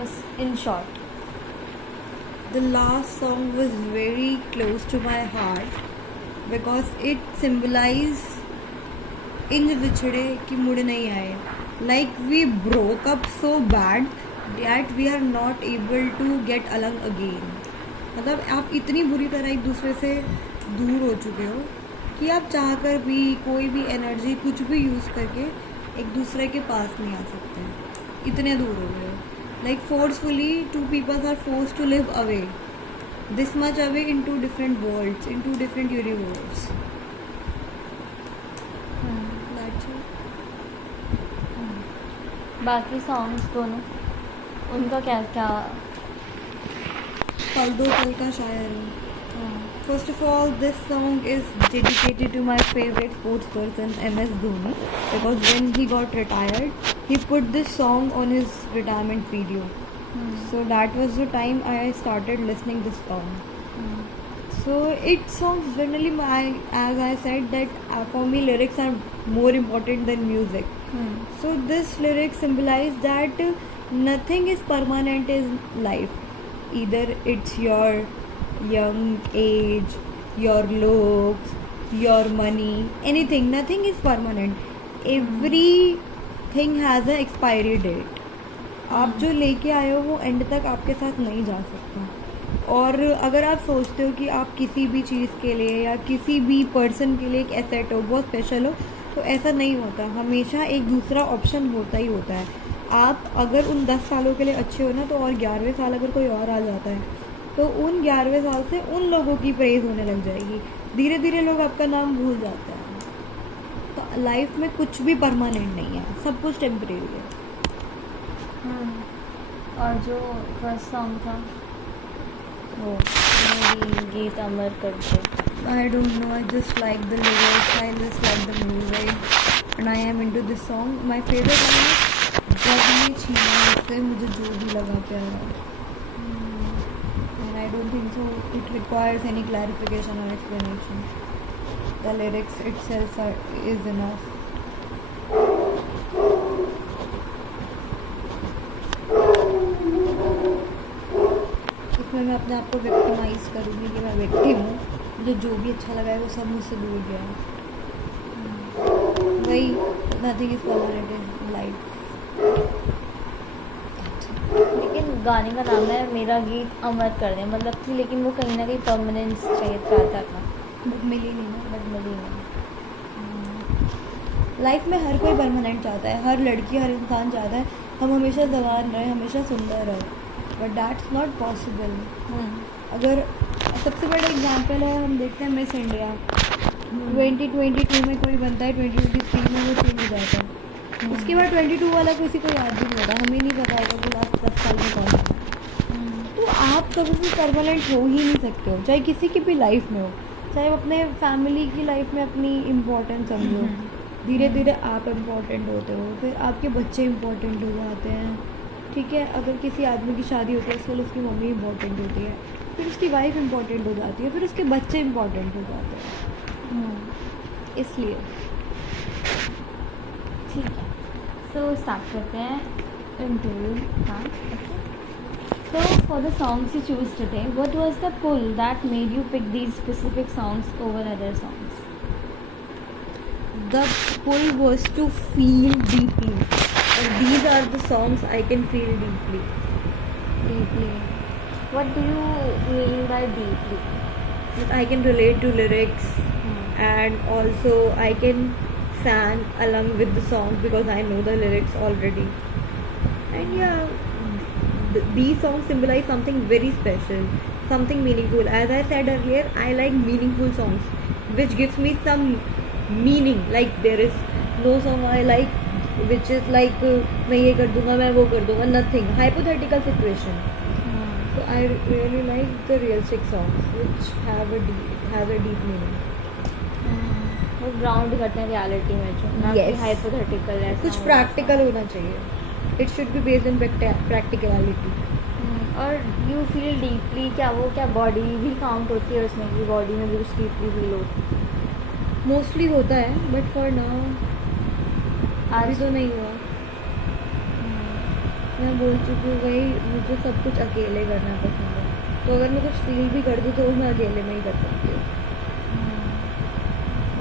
बस in short. The last song was very close to my heart because it symbolized इंज बिछड़े कि मुड़ नहीं आए. Like we broke up so bad that we are not able to get along again. मतलब आप इतनी बुरी तरह एक दूसरे से दूर हो चुके हो कि आप चाहकर भी कोई भी एनर्जी कुछ भी यूज़ करके एक दूसरे के पास नहीं आ सकते. इतने दूर हो गए हो. Like forcefully, two people are forced to live away. This much away in two different worlds, in two different universes. That's it. बाकी सॉन्ग्स दोनों उनका क्या क्या. पल दो पल का शायर हूँ. First of all, this song is dedicated to my favorite sports person, MS Dhoni, because when he got retired, he put this song on his retirement video. So that was the time I started listening this song. So it songs generally, as I said, that for me lyrics are more important than music. So this lyric symbolize that nothing is permanent in life. Either it's your young age, your looks, your money, anything. Nothing is permanent. Everything has an expiry date. आप जो लेके आए हो वो and तक आपके साथ नहीं जा सकता. और अगर आप सोचते हो कि आप किसी भी चीज़ के लिए या किसी भी पर्सन के लिए एक एसेट हो, बहुत स्पेशल हो, तो ऐसा नहीं होता. हमेशा एक दूसरा ऑप्शन होता ही होता है. आप अगर उन 10 सालों के लिए अच्छे हो ना, तो और 11वें साल अगर कोई और आ जाता है तो उन 11वें साल से उन लोगों की प्रेज़ होने लग जाएगी. धीरे धीरे लोग आपका नाम भूल जाते हैं. तो लाइफ में कुछ भी परमानेंट नहीं है, सब कुछ टेम्परेरी है. और जो फर्स्ट सॉन्ग था वो मेरी गीत अमर कर दो. I don't know, I just like the lyrics, I just like the music and I am into this song. My favorite line is जब ये छीना मुझसे मुझे जो भी लगा प्यारा. And I don't think so it requires any clarification or explanation. The lyrics itself is enough. इसमें मैं अपने आप को विक्टिमाइज करूँगी कि मैं विक्टिम हूँ. मुझे जो भी अच्छा लगा है वो सब मुझसे दूर गया. वही nothing is permanent in life. लेकिन गाने का नाम है मेरा गीत अमर कर दे, मतलब थी, लेकिन वो कहीं ना कहीं परमानेंस चाहिए चाहता था. बट मिली नहीं ना. बट मिली नहीं. लाइफ में हर कोई परमानेंट चाहता है. हर लड़की हर इंसान चाहता है हम हमेशा जवान रहें, हमेशा सुंदर रहें. But that's not possible. अगर सबसे बड़ा एग्जांपल है, हम देखते हैं मिस इंडिया 2022 में कोई बनता है, 2023 में वो चेंज हो जाता है. उसके बाद 22 वाला किसी को याद भी नहीं होता. हमें नहीं पता होगा कि लास्ट 10 साल में कौन है. तो आप कभी भी परमानेंट हो ही नहीं सकते हो, चाहे किसी की भी लाइफ में हो. चाहे अपने फैमिली की लाइफ में अपनी इम्पोर्टेंस समझो. धीरे धीरे आप इम्पोर्टेंट होते हो, फिर आपके बच्चे इम्पोर्टेंट हो जाते हैं. ठीक है, अगर किसी आदमी की शादी होती है उसके लिए उसकी मम्मी इम्पोर्टेंट होती है, फिर उसकी वाइफ इम्पोर्टेंट हो जाती है, फिर उसके बच्चे इम्पोर्टेंट हो जाते हैं. इसलिए ठीक है, सो स्टार्ट करते हैं इंटरव्यू. हाँ, so for the songs you choose today, what was the pull that made you pick these specific songs over other songs? the pull was to feel deeply, and these are the songs I can feel deeply. Deeply. What do you mean by deeply? That I can relate to lyrics, and also I can sing along with the song because I know the lyrics already. And yeah, these songs symbolize something very special, something meaningful. As I said earlier, I like meaningful songs which gives me some meaning. Like there is no song I like which is like मैं ये कर दूंगा, मैं वो कर दूंगा. Nothing. Hypothetical situation. So I really like the realistic songs which have a deep meaning. वो ground करते हैं रियलिटी में, जो ना कि हाइपोथेटिकल है. कुछ प्रैक्टिकल होना चाहिए. It should be based on practicality. और यू फील डीपली, क्या वो क्या बॉडी भी काउंट होती है उसमें, कि बॉडी में भी कुछ डीपली फील होती है? मोस्टली होता है, बट फॉर नाउ अभी तो नहीं हुआ. मैं बोल चुकी हूँ भाई, मुझे सब कुछ अकेले करना पसंद है, तो अगर मैं कुछ फील भी कर दूँ तो वो मैं अकेले में ही कर सकती हूँ।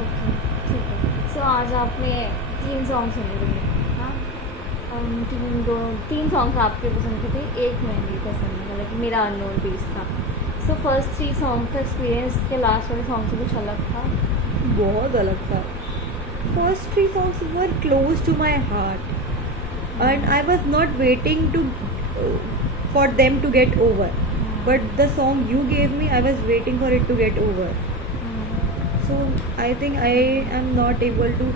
ओके ठीक है। सो आज आपने 3 सॉन्ग सुने थे, हाँ? 3 सॉन्ग्स आपके पसंद के थे, एक मेरी पसंद है, मतलब मेरा अननोन बेस था। सो फर्स्ट 3 सॉन्ग का एक्सपीरियंस के लास्ट वाले सॉन्ग से कुछ अलग था? बहुत अलग था। First 3 songs were close to my heart and I was not waiting to for them to get over, but the song you gave me, I was waiting for it to get over. So I think I am not able to,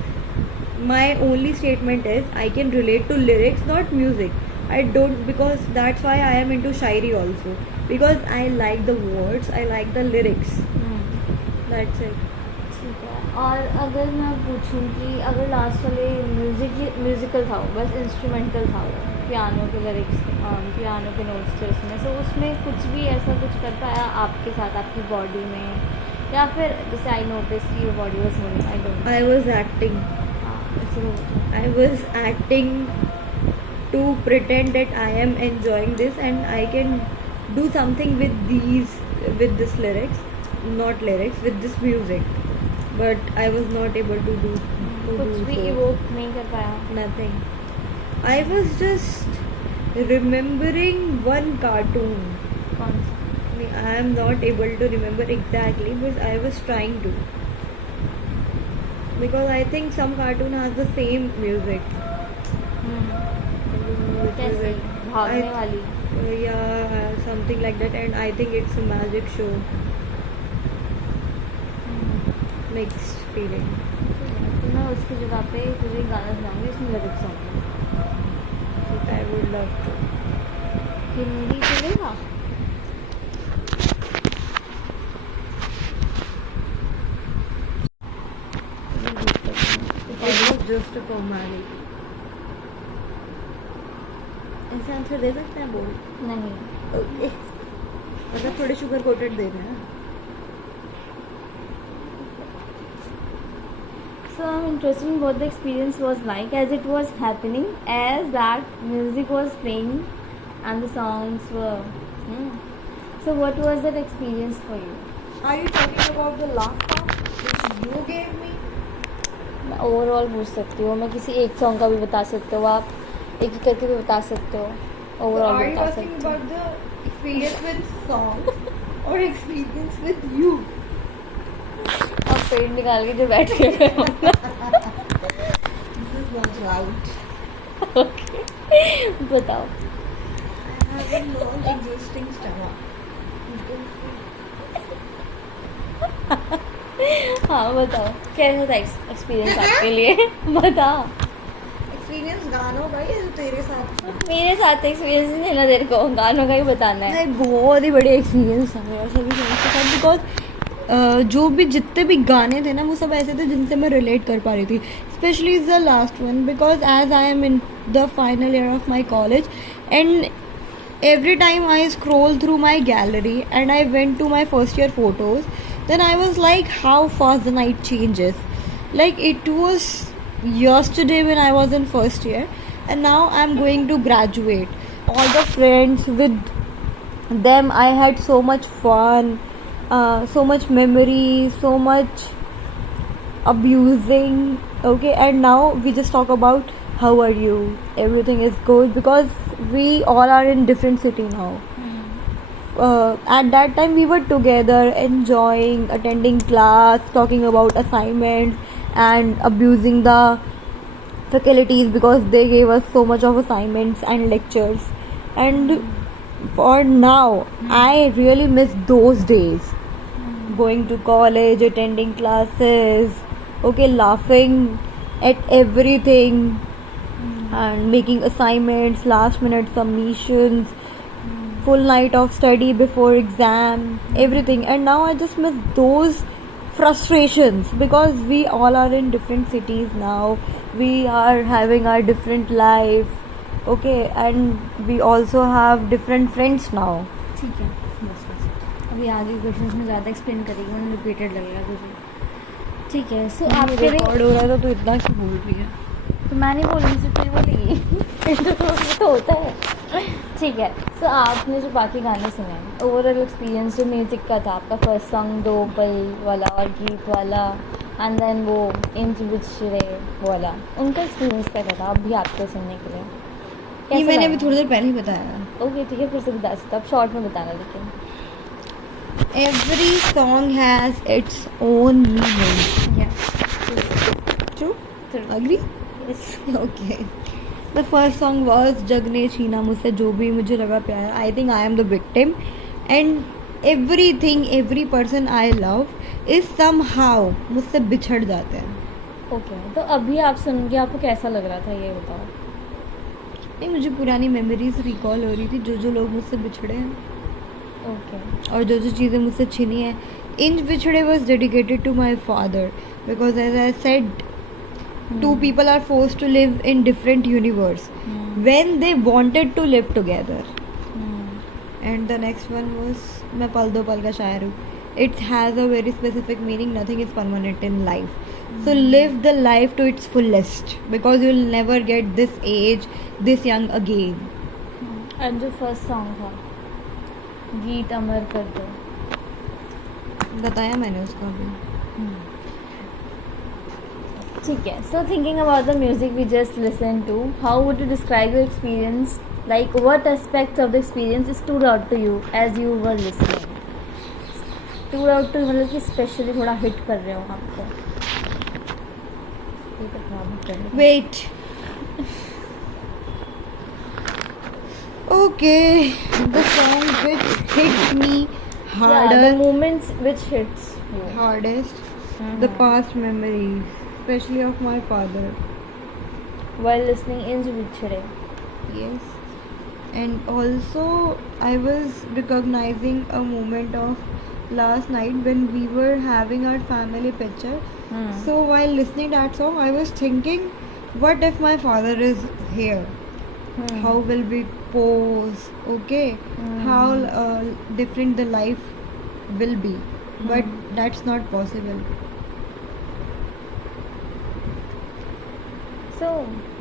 my only statement is I can relate to lyrics, not music. I don't, because that's why I am into shairi also, because I like the words, I like the lyrics. That's it. ठीक है। और अगर मैं पूछूं कि अगर last वाले musical था, वो बस इंस्ट्रूमेंटल था, वो पियानो के लिरिक्स, पियानो के नोट्स थे उसमें, सो उसमें कुछ भी ऐसा कुछ कर पाया आपके साथ, आपकी बॉडी में, या फिर जैसे आई नोटिस की your body was moving, I don't I was acting. I was acting to pretend that I am enjoying this and I can do something with this lyrics, not lyrics, with this music. But I was not able to do कुछ भी so. Evoke नहीं कर पाया? Nothing. I was just remembering one cartoon. कौन सा? I am not able to remember exactly, but I was trying to. Because I think some cartoon has the same music. कैसे? भागने वाली? Yeah, something like that, and I think it's a magic show. Mixed feeling. तो मैं उसकी जगह पे तुझे एक गाना सुनाऊंगी, इसमें लिरिक्स होंगे। I would love to. Hindi चलेगा? It was just a formality. ऐसे आंसर दे सकते हैं बोल? नहीं। ओके, मतलब थोड़े शुगर कोटेड दे रहे हैं. So I'm interested in what the experience was like as it was happening, as that music was playing and the songs were. So what was that experience for you? Are you talking about the last song which you gave me? मैं overall पूछ सकती हूँ, मैं किसी एक song का भी बता सकते हो आप, एक एक करके भी बता सकते हो, ओवरऑल Are you बता talking सकते हो। about the experience with songs or experience with you? अब पेड़ निकाल के जो बैठ गए हम। This is not loud. Okay बताओ। I have a non-existing stomach. हाँ बताओ, कैसा था एक्सपीरियंस आपके लिए? बता। एक्सपीरियंस गानों का ही है जो तेरे साथ. मेरे साथ एक्सपीरियंस नहीं है ना तेरे को, गानों का ही बताना है। नहीं, बहुत ही बड़े एक्सपीरियंस था मेरा सभी सॉन्ग्स के साथ, बिकॉज जो भी जितने भी गाने थे ना वो सब ऐसे थे जिनसे मैं रिलेट कर पा रही थी. Specially the last one, because as I am in the final year of my college and every time I scroll through my gallery and I went to my first year photos, then I was like, how fast the night changes. Like it was yesterday when I was in first year and now I'm going to graduate. All the friends, with them I had so much fun, so much memories, so much abusing. Okay, and now we just talk about how are you, everything is good, because we all are in different city now. At that time we were together enjoying, attending class, talking about assignments and abusing the faculties because they gave us so much of assignments and lectures. And for now I really miss those days, going to college, attending classes, okay, laughing at everything and making assignments, last minute submissions, full night of study before exam, everything. And now I just miss those frustrations because we all are in different cities now, we are having our different life, okay, and we also have different friends now. ठीक है, बस बस अभी आगे questions में ज़्यादा explain करेगी, मैंने रिपीटेड लगेगा तुझे। ठीक है, सो आपके रिकॉर्ड हो रहा था तो इतना क्यों बोल रही है? तो मैं नहीं बोल रही, सिर्फ तू ही बोलेगी। तो होता है। ठीक है. So आपने जो बाकी गाने सुने, ओवरऑल एक्सपीरियंस जो म्यूजिक का था, आपका फर्स्ट सॉन्ग दो पल वाला और गीत वाला, एंड देन वो इंच बिछड़े वाला, उनका एक्सपीरियंस कैसा था अभी आपको सुनने के लिए? ये कैसा मैंने लगा? अभी थोड़ी देर पहले ही बताया. ओके ठीक है, फिर से बता सकते हो आप, शॉर्ट में बताना लेकिन. Every song has its own meaning. Yeah. True? True. Agree? Yes. Okay. The first song was जग ने छीना मुझसे जो भी मुझे लगा प्यार. I think I am the victim, and every person I love is somehow मुझसे बिछड़ जाते हैं. ओके, तो अभी आप सुन के आपको कैसा लग रहा था ये बताओ. नहीं, मुझे पुरानी मेमोरीज रिकॉल हो रही थी, जो लोग मुझसे बिछड़े हैं ओके. और जो चीज़ें मुझसे छीनी हैं. इंच बिछड़े was dedicated to my father because as I said, two people are forced to live in different universe when they wanted to live together. And the next one was मैं पल दो पल का शायर हूँ. It has a very specific meaning. Nothing is permanent in life. So live the life to its fullest because you'll never get this age, this young again. And जो first song था गीत अमर कर दो. बताया मैंने उसका भी. ठीक है. So thinking about the music we just listen to, how would you describe your experience, like what aspects of the experience stood out to you as you were listening? Stood out to मतलब कि specially थोड़ा hit कर रहे हो आपको. ये तो खराब मत करना. Wait. Okay, the song which hit me harder, Yeah, the moments which hits you. hardest, the past memories, especially of my father. While listening in Vichare. Yes, and also I was recognizing a moment of last night when we were having our family picture. So while listening that song, I was thinking, what if my father is here? How will we pose? Okay, how different the life will be, but that's not possible. So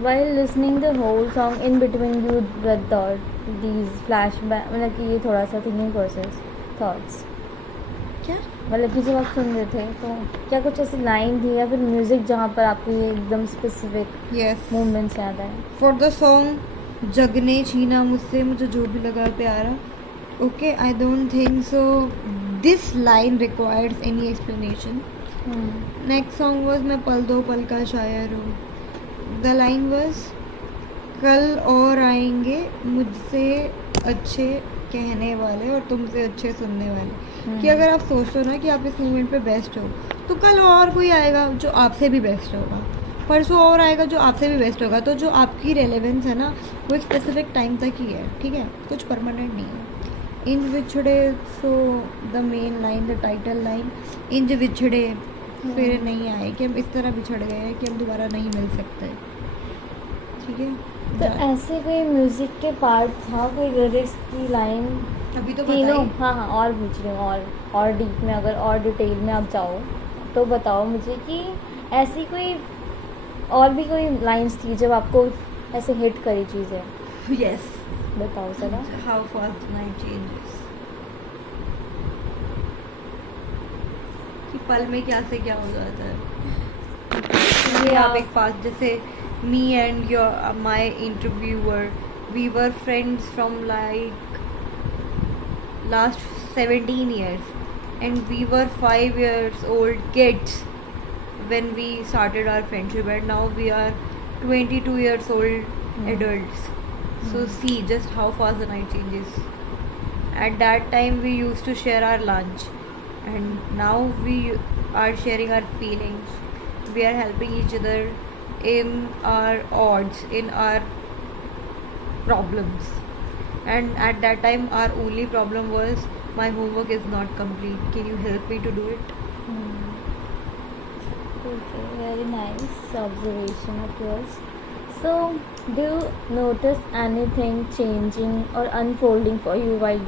while listening the whole song, in between you read thought these flashback, मतलब कि ये थोड़ा सा thinking process thoughts. क्या? मतलब कि जब आप सुन रहे थे तो क्या कुछ ऐसी लाइन थी या फिर म्यूजिक जहाँ पर आपको ये एकदम स्पेसिफिक Yes. मोमेंट्स याद आए? For the song जग ने छीना मुझसे मुझे जो भी लगा प्यारा. Okay, I don't think so this line requires any explanation. Next song was मैं पल दो पल का शायर हूँ. The line was कल और आएंगे मुझसे अच्छे कहने वाले और तुमसे अच्छे सुनने वाले. कि अगर आप सोचते हो ना कि आप इस मोमेंट पे बेस्ट हो, तो कल और कोई आएगा जो आपसे भी बेस्ट होगा, परसों और आएगा जो आपसे भी बेस्ट होगा. तो जो आपकी रेलेवेंस है ना, वो एक स्पेसिफिक टाइम तक ही है. ठीक है, कुछ परमानेंट नहीं है. इंच बिछड़े, so the main line, the title line, inch बिछड़े फिर नहीं आए, कि हम इस तरह बिछड़ गए हैं कि हम दोबारा नहीं मिल सकते. ठीक है. तो ऐसे कोई म्यूजिक के पार्ट था, कोई लिरिक्स की लाइन अभी तो तीनों? बताइए. हाँ, और पूछ रही हूँ, और डीप में, अगर और डिटेल में आप जाओ तो बताओ मुझे कि ऐसी कोई और भी कोई लाइंस थी जब आपको ऐसे हिट करी चीज़ें. Yes. बताओ ज़रा. How fast the night changes. कि पल में क्या से क्या हो जाता है. ये आप एक पास, जैसे me and my interviewer, we were friends from like last 17 years, and we were 5 years old kids when we started our friendship, and now we are 22 years old adults. So see just how fast the night changes. At that time we used to share our lunch, and now we are sharing our feelings. We are helping each other in our odds, in our problems. And at that time our only problem was, my homework is not complete, can you help me to do it? Okay, very nice observation of yours. So, do you notice anything changing or unfolding for you while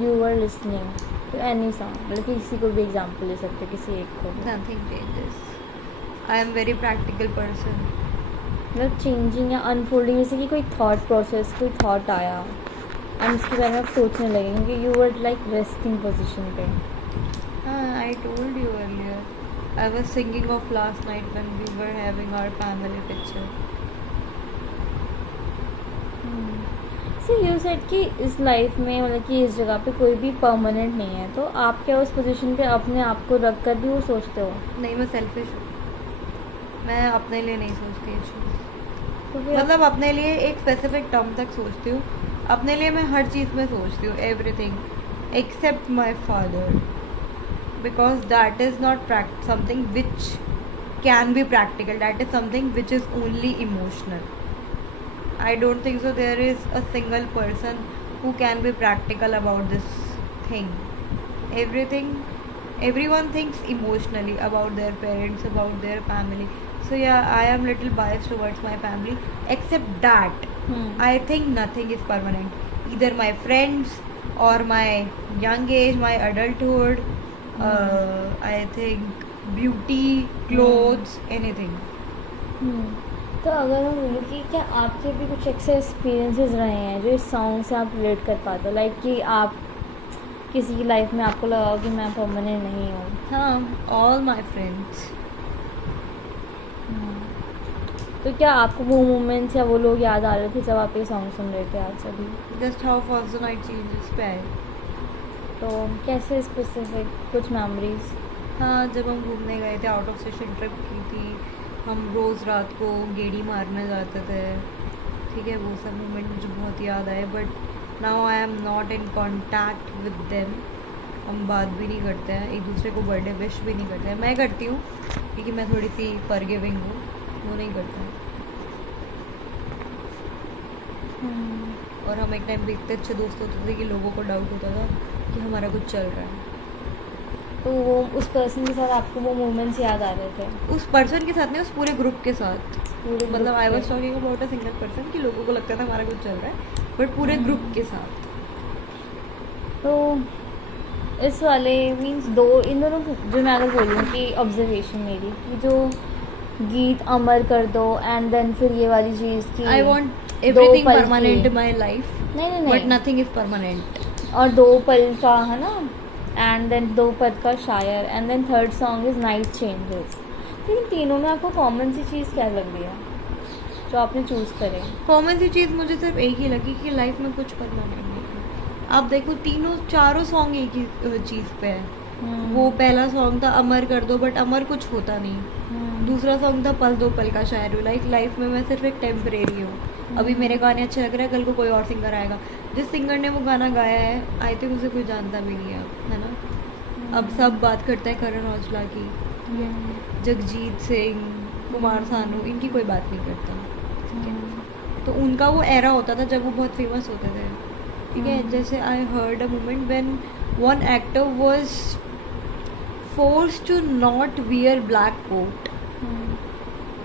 you were listening to any song? मतलब किसी को भी example ले सकते हो, किसी एक को भी. Nothing changes. I am very practical person. मतलब चेंजिंग या अनफोल्डिंग, जैसे कि कोई थॉट प्रोसेस, कोई थॉट आया एंड उसके बारे में आप सोचने लगे क्योंकि you were like resting position पे. I told you earlier. I was thinking of last night when we were having our family picture. So you said कि इस लाइफ में मतलब कि इस जगह पे कोई भी परमानेंट नहीं है, तो आप क्या उस पोजीशन पे अपने आप को रख कर भी वो सोचते हो? नहीं, मैं सेल्फिश हूँ. मैं अपने लिए नहीं सोचती ये चीज़. तो फिर मतलब अपने लिए एक स्पेसिफिक टर्म तक सोचती हूँ. अपने लिए मैं हर चीज़ में सोचती हूँ, everything except my father, because that is not something which can be practical. That is something which is only emotional. I don't think so there is a single person who can be practical about this thing. Everyone thinks emotionally about their parents, about their family. So yeah, I am little biased towards my family. Except that, I think nothing is permanent. Either my friends or my young age, my adulthood, I think beauty, clothes, anything. तो अगर हम बोलें कि क्या आपके भी कुछ ऐसे एक्सपीरियंसेस रहे हैं जो इस सॉन्ग से आप रिलेट कर पाते हो, लाइक कि आप किसी की लाइफ में आपको लगा हो कि मैं परमानेंट नहीं हूँ? हाँ, all my friends. तो क्या आपको वो मोमेंट्स या वो लोग याद आ रहे थे जब आप ये सॉन्ग सुन रहे थे आज सभी? Just how fast the night changes पे आए. तो कैसे स्पेसिफिक कुछ मेमोरीज? हाँ, जब हम घूमने गए थे, आउट ऑफ स्टेशन ट्रिप की थी, हम रोज़ रात को गेड़ी मारने जाते थे. ठीक है, वो सब मोमेंट मुझे बहुत याद आए. But now I am not in contact with them. हम बात भी नहीं करते हैं, एक दूसरे को बर्थडे विश भी नहीं करते हैं. मैं करती हूँ क्योंकि मैं थोड़ी सी फॉरगिविंग हूँ, वो नहीं करते हैं. और हम एक टाइम पे इतने अच्छे दोस्त होते थे कि लोगों को डाउट होता था कि हमारा कुछ चल रहा है. तो वो उस पर्सन के साथ आपको वो मोमेंट्स याद आ रहे थे? उस पर्सन के साथ नहीं, उस पूरे ग्रुप के साथ. पूरे मतलब I was talking about a single person कि लोगों को लगता था हमारा कुछ चल रहा है, बट पूरे ग्रुप के साथ. तो इस वाले मीन्स दो इन दोनों जो मैं अगर बोलूँ कि ऑब्जर्वेशन मेरी कि जो गीत अमर कर दो एंड देन फिर ये वाली चीज़ की I want everything permanent in my life, नहीं बट नथिंग इज परमानेंट. और दो पल का है ना, एंड देन दो पद का शायर, and then third song is night changes. लेकिन तीनों में आपको कॉमन सी चीज़ क्या लग रही है जो आपने चूज़ करे? कॉमन सी चीज़ मुझे सिर्फ एक ही लगी कि लाइफ में कुछ परमानेंट नहीं है. आप देखो चारों सॉन्ग एक ही चीज़ पे है. वो पहला सॉन्ग था अमर कर दो, बट अमर कुछ होता नहीं. दूसरा सॉन्ग था पल दो पल का शायर हूँ. लाइफ में मैं सिर्फ एक टेम्परेरी हूँ. अभी मेरे गाने अच्छे लग रहे हैं, कल को कोई और सिंगर आएगा. जिस सिंगर ने वो गाना गाया है आई थिंक उसे कोई जानता भी नहीं है ना. अब सब बात करते हैं करण औजला की, जगजीत सिंह, कुमार सानू, इनकी कोई बात नहीं करता. ठीक है, तो उनका वो एरा होता था जब वो बहुत फेमस होते थे. ठीक है, जैसे I heard a moment when one actor was forced to not wear black coat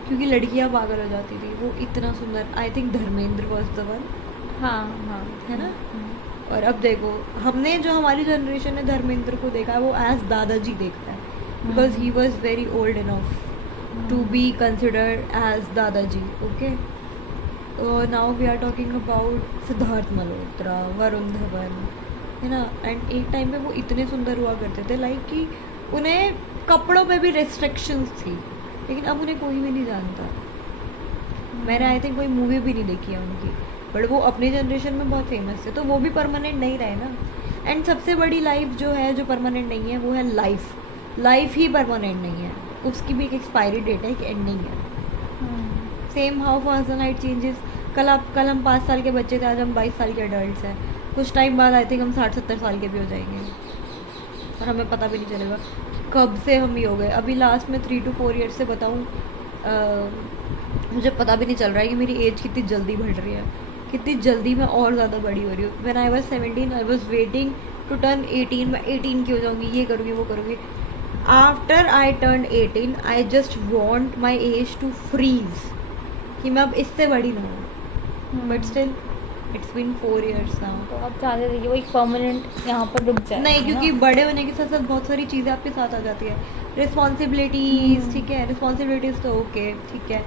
क्योंकि लड़कियां पागल हो जाती थी. वो इतना सुंदर, I think Dharmendra was the one. हाँ हाँ, है ना. और अब देखो, हमने जो हमारी जनरेशन ने धर्मेंद्र को देखा है वो एज दादाजी देखता है, because he was very old enough to be considered as दादाजी. Okay, now we are talking about Siddharth Malhotra, Varun Dhawan, है ना. एंड एक टाइम पे वो इतने सुंदर हुआ करते थे लाइक कि उन्हें कपड़ों पे भी रेस्ट्रिक्शंस थी, लेकिन अब उन्हें कोई भी नहीं जानता. मैंने आई थिंक कोई मूवी भी नहीं देखी है उनकी, बट वो अपनी जनरेशन में बहुत फेमस थे. तो वो भी परमानेंट नहीं रहे ना. एंड सबसे बड़ी लाइफ जो है जो परमानेंट नहीं है वो है लाइफ ही परमानेंट नहीं है. उसकी भी एक एक्सपायरी डेट है, एक एंडिंग है. Same how fast the night changes. कल हम 5 साल के बच्चे थे, आज हम 22 साल के अडल्ट हैं. कुछ टाइम बाद आई थिंक हम 60-70 साल के भी हो जाएंगे और हमें पता भी नहीं चलेगा कब से हम ही हो गए. अभी लास्ट में 3 to 4 ईयर्स से बताऊँ, मुझे पता भी नहीं चल रहा है कि मेरी एज कितनी जल्दी बढ़ रही है, कितनी जल्दी मैं और ज़्यादा बड़ी हो रही हूँ. When I was 17 I was waiting to turn 18. मैं 18 की हो जाऊँगी, ये करूँगी वो करूँगी. After I turn 18 I just want my age to freeze कि मैं अब इससे बड़ी ना हूँ. But still it's been 4 years now. तो आप चाहते थे कि वो एक परमानेंट यहाँ पर रुक जाए? नहीं, क्योंकि बड़े होने के साथ साथ बहुत सारी चीज़ें आपके साथ आ जाती है. रिस्पॉन्सिबिलिटीज़, ठीक है, रिस्पॉन्सिबिलिटीज़ तो ओके, ठीक है,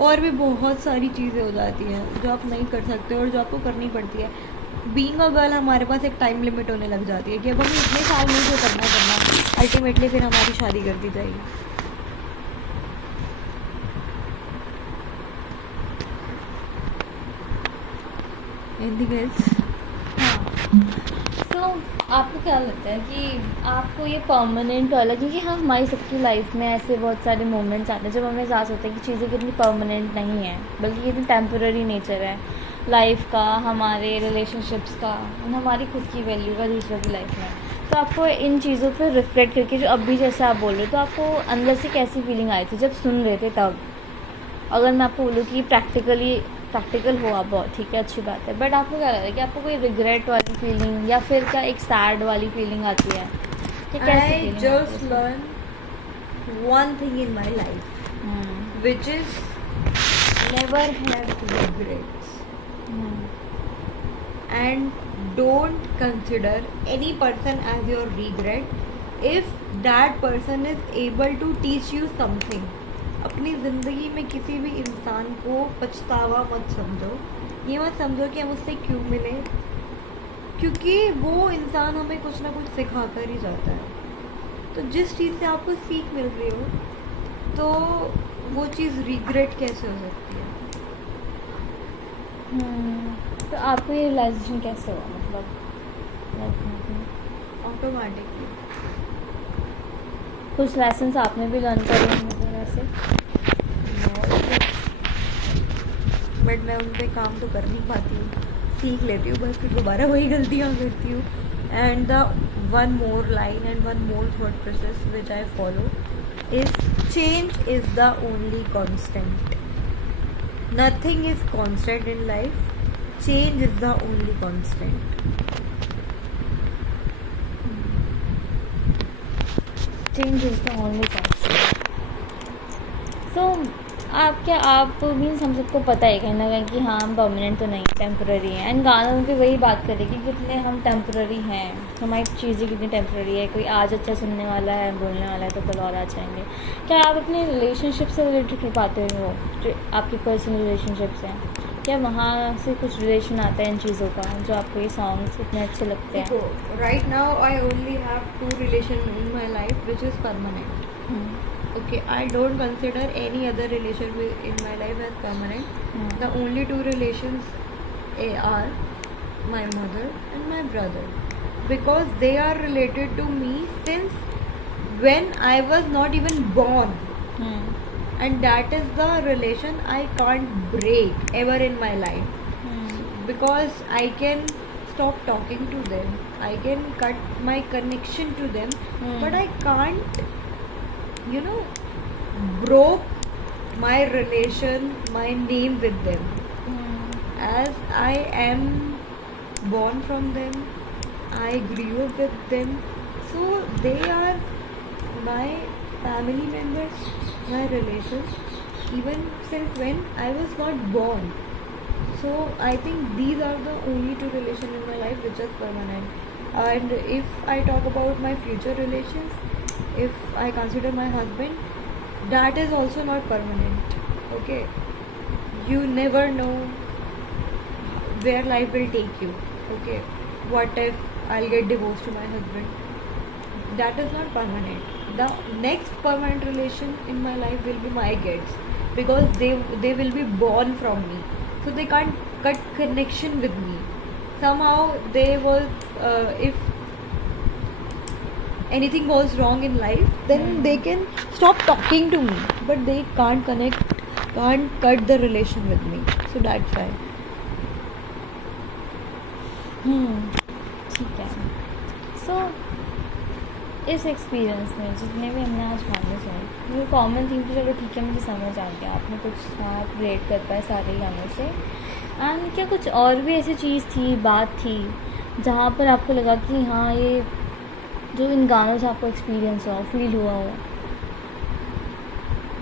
और भी बहुत सारी चीज़ें हो जाती हैं जो आप नहीं कर सकते और जो आपको करनी पड़ती है. बीइंग अ गर्ल हमारे पास एक टाइम लिमिट होने लग जाती है कि अब हमें इतने साल में जो करना अल्टीमेटली फिर हमारी शादी कर दी जाएगी. Anything else? तो आपको क्या लगता है कि आपको ये परमानेंट वाला, क्योंकि हम हमारी सबकी लाइफ में ऐसे बहुत सारे मोमेंट्स आते हैं जब हमें एहसास होता है कि चीज़ें कितनी परमानेंट नहीं है, बल्कि कितनी टेम्पररी नेचर है लाइफ का, हमारे रिलेशनशिप्स का, हमारी खुद की वैल्यू का दूसरों की लाइफ में. तो आपको इन चीज़ों पर रिफ्लेक्ट करके जो अभी जैसे आप बोल रहे हो, तो आपको अंदर से कैसी फीलिंग आई थी जब सुन रहे थे तब? अगर मैं आपको बोलूँ कि प्रैक्टिकल हो आप, बहुत ठीक है, अच्छी बात है, बट आपको क्या लगता है कि आपको कोई रिग्रेट वाली फीलिंग या फिर क्या एक सैड वाली फीलिंग आती है कि कैसी I feeling आती just है? learned one thing in my life, hmm, which is never have regrets and don't consider any person as your regret if that person is able to teach you something. अपनी ज़िंदगी में किसी भी इंसान को पछतावा मत समझो. ये मत समझो कि हम उससे क्यों मिले, क्योंकि वो इंसान हमें कुछ ना कुछ सिखा कर ही जाता है. तो जिस चीज़ से आपको सीख मिल रही हो तो वो चीज़ रिग्रेट कैसे हो सकती है? तो आपको ये रियलाइजेशन कैसे हुआ, मतलब लाइफ में ऑटोमेटिकली. कुछ लेसन्स आपने भी लर्न करे होंगे वैसे? बट मैं उन पे काम तो कर नहीं पाती हूँ, सीख लेती हूँ, बस फिर दोबारा वही गलतियाँ करती हूँ. And the one more line and one more thought process which I follow is change is the only constant. Nothing is constant in life. Change is the only constant. Change is the only constant. So आप means हम सबको पता है कहीं ना कहीं कि हाँ हम परमानेंट तो नहीं, टेम्पररी हैं. एंड गानों में भी वही बात करें कि कितने हम टेम्पररी हैं, हमारी चीज़ें कितनी टेम्पररी है. कोई आज अच्छा सुनने वाला है, बोलने वाला है, तो कल और आ जाएंगे. क्या आप अपने रिलेशनशिप से रिलेटेड कर पाते हो, जो आपकी पर्सनल रिलेशनशिप्स हैं, क्या वहाँ से कुछ रिलेशन आता है इन चीज़ों का जो आपको ये सॉन्ग्स इतने अच्छे लगते हैं? देखो, right now I only have 2 relation in my life which is permanent. Okay, I don't consider any other relation in my life as permanent. The only 2 relations are my mother and my brother, because they are related to me since when I was not even born. And that is the relation I can't break ever in my life, because I can stop talking to them, I can cut my connection to them, but I can't, broke my relation, my name with them, as I am born from them, I grew up with them, so they are my family members, my relations, even since when I was not born. So I think these are the only 2 relations in my life which are permanent. And if I talk about my future relations, if I consider my husband, that is also not permanent. Okay, you never know where life will take you. Okay, what if I'll get divorced to my husband? That is not permanent. The next permanent relation in my life will be my kids, because they will be born from me, so they can't cut connection with me. Somehow they will, if anything goes wrong in life, then they can stop talking to me, but they can't cut the relation with me. So that's why. ठीक है. सो इस experience में जितने भी हमने आज गाने सुने, जो कॉमन थीम तो चलो ठीक है, मुझे समझ आ गया, आपने कुछ हाँ रिलेट कर पाए सारे गानों से. एंड क्या कुछ और भी ऐसी चीज़ थी, बात थी, जहाँ पर आपको लगा कि हाँ ये जो इन गानों से आपको एक्सपीरियंस हो, फील हुआ हो?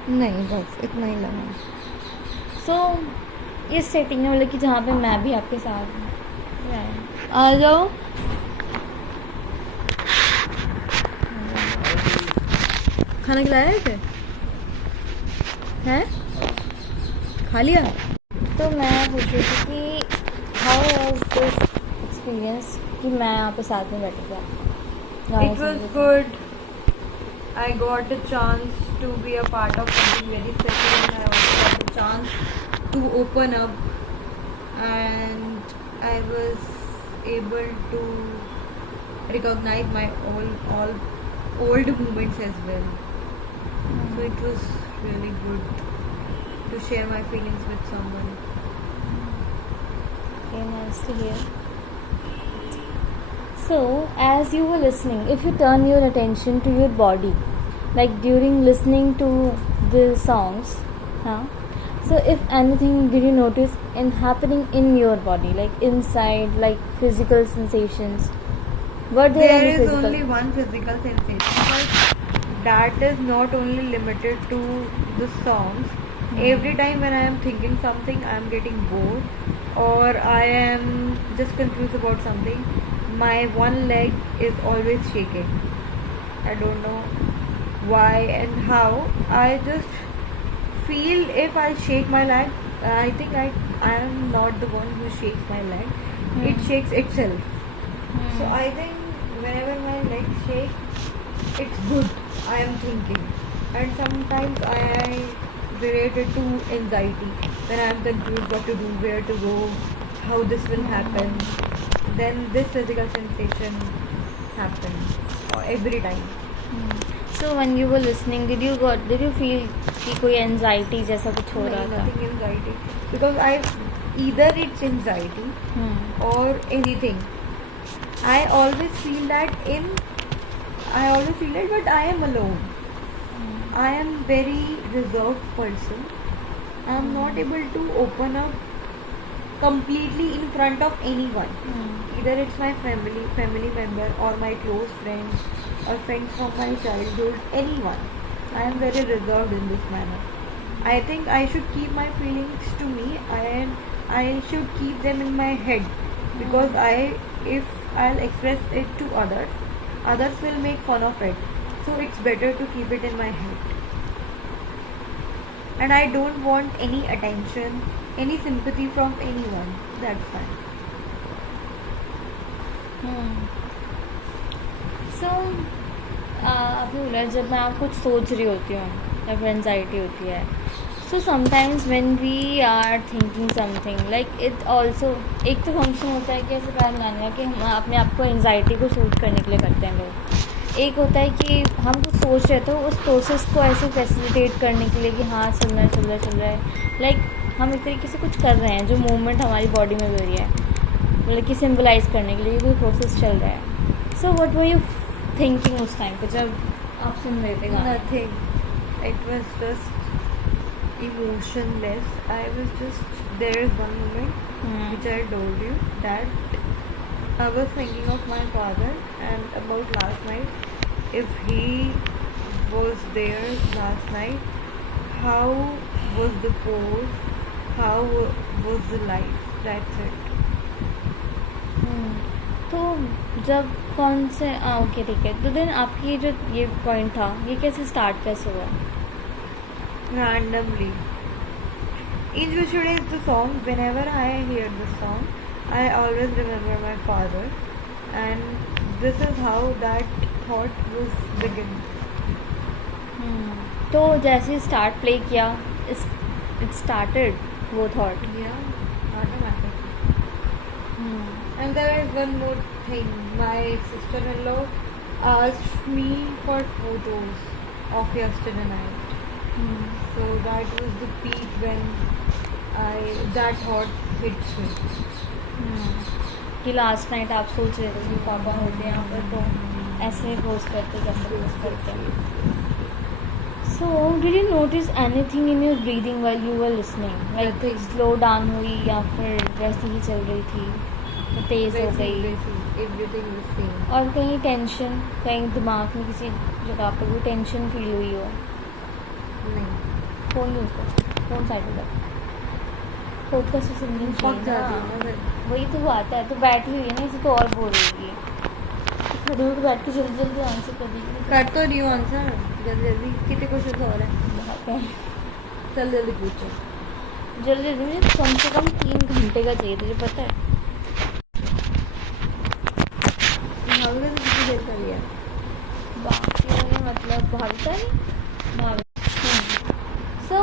नहीं, बस इतना ही लगा. सो इस सेटिंग में मतलब कि जहाँ पे मैं भी आपके साथ हूँ, आ जाओ. खाना खिलाया है क्या? हैं? खा लिया? तो मैं पूछ रही थी कि हाउ वाज दिस एक्सपीरियंस कि मैं यहाँ पे साथ में बैठ गया गाने It was सुन रही थी? good. I got a chance to be a part of something very special, and I also got a chance to open up, and I was able to recognize my all old moments as well. So it was really good to share my feelings with someone. Okay, nice to hear. So, as you were listening, if you turn your attention to your body, like during listening to the songs, huh? So, if anything, did you notice in happening in your body, like inside, like physical sensations? Were there There any is physical? only one physical sensation, but that is not only limited to the songs. Every time when I am thinking something, I am getting bored, or I am just confused about something, my one leg is always shaking. I don't know why and how. I just feel if I shake my leg, I think I am not the one who shakes my leg. It shakes itself. So I think whenever my legs shake, it's good. I am thinking, and sometimes I relate it to anxiety. When I am confused what to do, where to go, how this will happen, then this physical sensation happens every time. So, when you were listening, did you feel कि कोई anxiety जैसा कुछ हो रहा था? Nothing anxiety, because either it's anxiety or anything. I always feel that, but I am alone. I am very reserved person. I am not able to open up completely in front of anyone. Either it's my family member, or my close friends, or friends from my childhood, anyone. I am very reserved in this manner. I think I should keep my feelings to me, and I should keep them in my head, because if I'll express it to others will make fun of it. So it's better to keep it in my head. And I don't want any attention, any sympathy from anyone. That's fine. So, अभी बोला जब मैं आप कुछ सोच रही होती हूँ या फिर एनजाइटी होती है, so sometimes when we are thinking something like it also, एक तो फंक्शन होता है कि ऐसे प्लान बनाने का कि हम अपने आप को एनजाइटी को सूट करने के लिए करते हैं लोग। एक होता है कि हम कुछ सोच रहे तो उस प्रोसेस को ऐसे फैसिलिटेट करने के लिए कि हाँ चल रहा है लाइक हम एक तरीके से कुछ कर रहे हैं जो मूवमेंट हमारी बॉडी में हो रही है, मतलब कि सिम्बलाइज करने के लिए कोई प्रोसेस चल रहा है। So what were you thinking उस टाइम पे जब आप सुन रहे थे गाना? Nothing. It was just emotionless. I was just, there is one moment which I told you, that I was thinking of my father and about last night. If he was there last night, how was the pose? How was the life? That's it. तो जब कौन से okay ठीक है, तो then आपकी जो ये पॉइंट था ये कैसे हुआ? Randomly. Usually is the song. Whenever I hear the song, I always remember my father, and this is how that thought was begin. तो जैसे स्टार्ट प्ले किया, इट स्टार्टेड वो thought. Yeah, automatic. And there is one more thing. My sister-in-law asked me for photos of yesterday night. So that was the peak when that thought hit me. कि last night आप सोच रहे थे कि पापा होते हैं यहाँ पर तो ऐसे पोस्ट करते कैसे पोस्ट करते। So did you notice anything in your breathing while you were listening, like Nothing. Slow down हुई या फिर वैसे ही चल रही थी, तो तेज़ हो गई? Everything was same. और कहीं टेंशन, कहीं दिमाग में किसी जगह पर कोई टेंशन फील हुई हो? नहीं. फ़ोन यूज़ कर, फ़ोन साइड में रख, फोकस से सिंगिंग पक जाती चाहिए हूँ मैं. ना, वही तो बात है। तो बैठी हुई है ना, इसे तो और बोर होगी, खड़े होकर बैठ के जल्दी जल्दी आंसर कर दीजिए। कर तो रही हूँ आंसर जल्दी. कितने क्वेश्चन और हैं? बहुत है, चल जल्दी पूछो. जल्दी जल्दी, मुझे कम से कम 3 घंटे का चाहिए, तुझे पता है? मतलब भाविता नहीं सो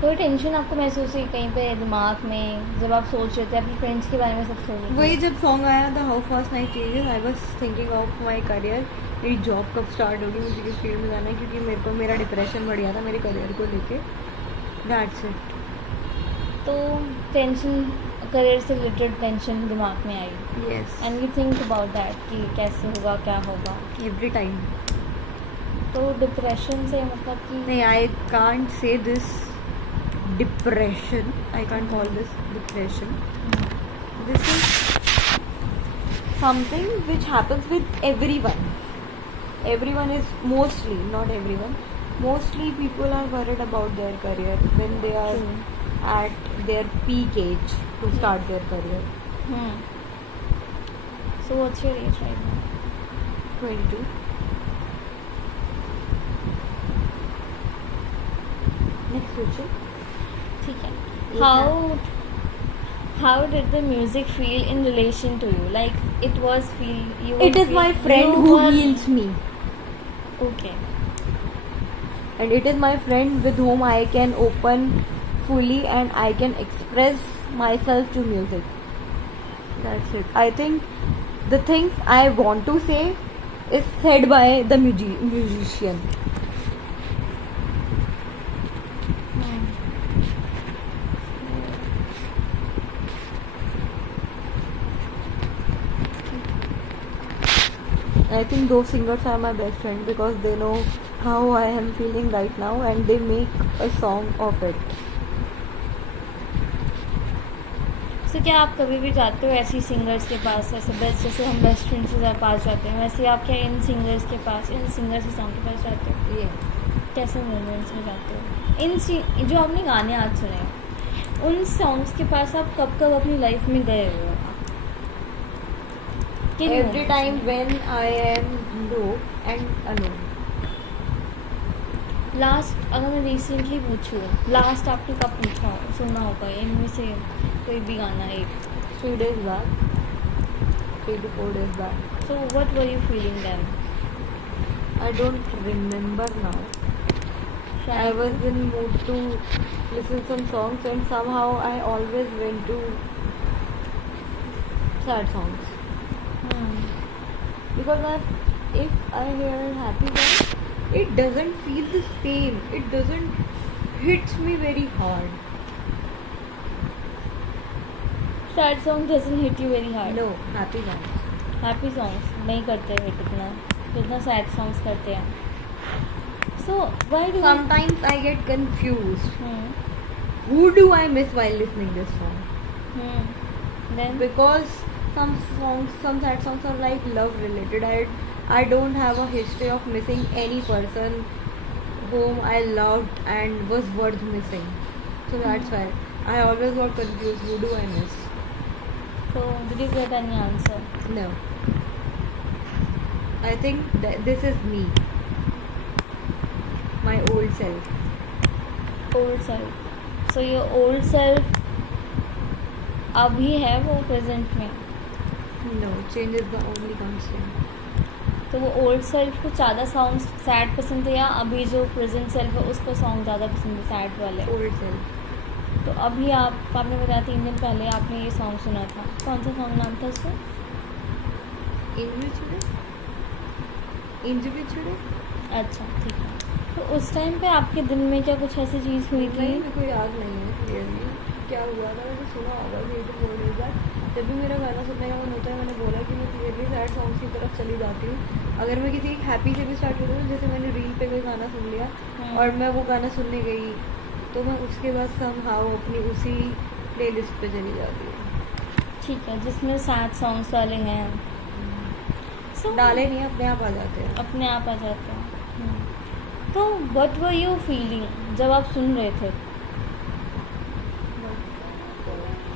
कोई टेंशन आपको महसूस हुई कहीं पे दिमाग में जब आप सोच रहे थे अपने फ्रेंड्स के बारे में सबसे वही जब सॉन्ग आया था how fast night changes, I was thinking of my career, मेरी जॉब कब स्टार्ट होगी, मुझे किस फील्ड में जाना है, क्योंकि मेरे को मेरा डिप्रेशन बढ़ गया था मेरे करियर को लेके. That's it. तो टेंशन करियर से रिलेटेड टेंशन दिमाग में आई yes, and you think about that कि कैसे होगा क्या होगा. Every time. तो डिप्रेशन से मतलब कि नहीं, I can't say this depression, I can't call this depression. This is something which happens with everyone. Everyone is mostly, not everyone, mostly people are worried about their career when they are at their peak age to start their career. So what's your age right now? 22. Next question. ठीक है. How did the music feel in relation to you? Like it is my friend who heals me, Okay. and it is my friend with whom I can open fully and I can express myself to music. That's it. I think the things I want to say is said by the musician. I think those singers are my best friend because they know how I am feeling right now and they make a song of it. So क्या आप कभी भी जाते हो ऐसी singers के पास, ऐसे best जैसे हम बेस्ट फ्रेंड्स के पास जाते हैं वैसे आप क्या इन सिंगर्स के पास, इन सिंगर्स के सॉन्ग के पास जाते हो? Yes. कैसे मोमेंट्स में जाते हो? जो आपने गाने आज सुने उन सॉन्ग्स के पास आप कब कब अपनी लाइफ में गए हो? Every time when I am low and alone. Last अगर मैं रिसेंटली पूछूँ, लास्ट आपने कब पूछा सुना होगा इनमें से कोई भी गाना एक? 3 days back. 3 to 4 days back. So what were you feeling then? I don't remember now. I was in mood to listen some songs and somehow I always went to sad songs. Because if I hear happy song, it doesn't feel the same. It doesn't hit me very hard. Sad song doesn't hit you very hard. No, happy songs. Happy songs नहीं करते hit इतना sad songs करते हैं. So why do Sometimes I get confused. Who do I miss while listening this song? Then Because some sad songs are like love related. I don't have a history of missing any person whom I loved and was worth missing. So that's why I always got confused. Who do I miss? so did you get any answer? No. I think that this is me. My old self. Old self. So your old self अभी है वो present में? No, change is the only constant. तो वो old self को ज़्यादा songs sad पसंद है या अभी जो प्रेजेंट सेल्फ है उसको सॉन्ग ज़्यादा पसंद है सैड वाले? Old self. तो अभी आपने बताया 3 दिन पहले आपने ये सॉन्ग सुना था, कौन सा सॉन्ग नाम था उसका? Individually? अच्छा ठीक है. तो उस टाइम पे आपके दिल में क्या कुछ ऐसी चीज़ हुई थी? नहीं, मेरे को याद नहीं है क्लियरली क्या हुआ था. मैंने सुना होगा 3 to 4 days बाद जब भी मेरा गाना सुनने का मन होता है मैंने बोला कि मैं क्लियरली सैड सॉन्ग्स की तरफ चली जाती हूँ. अगर मैं किसी हैप्पी से भी स्टार्ट करती हूँ, जैसे मैंने रील पे कोई गाना सुन लिया और मैं वो गाना सुनने गई तो मैं उसके बाद समहाउ अपनी उसी प्लेलिस्ट पे चली जाती हूँ. ठीक है, जिसमें सैड सॉन्ग्स वाले हैं so, डाले नहीं अपने आप आ जाते हैं. अपने आप आ जाते हैं. तो व्हाट वर यू फीलिंग जब आप सुन रहे थे?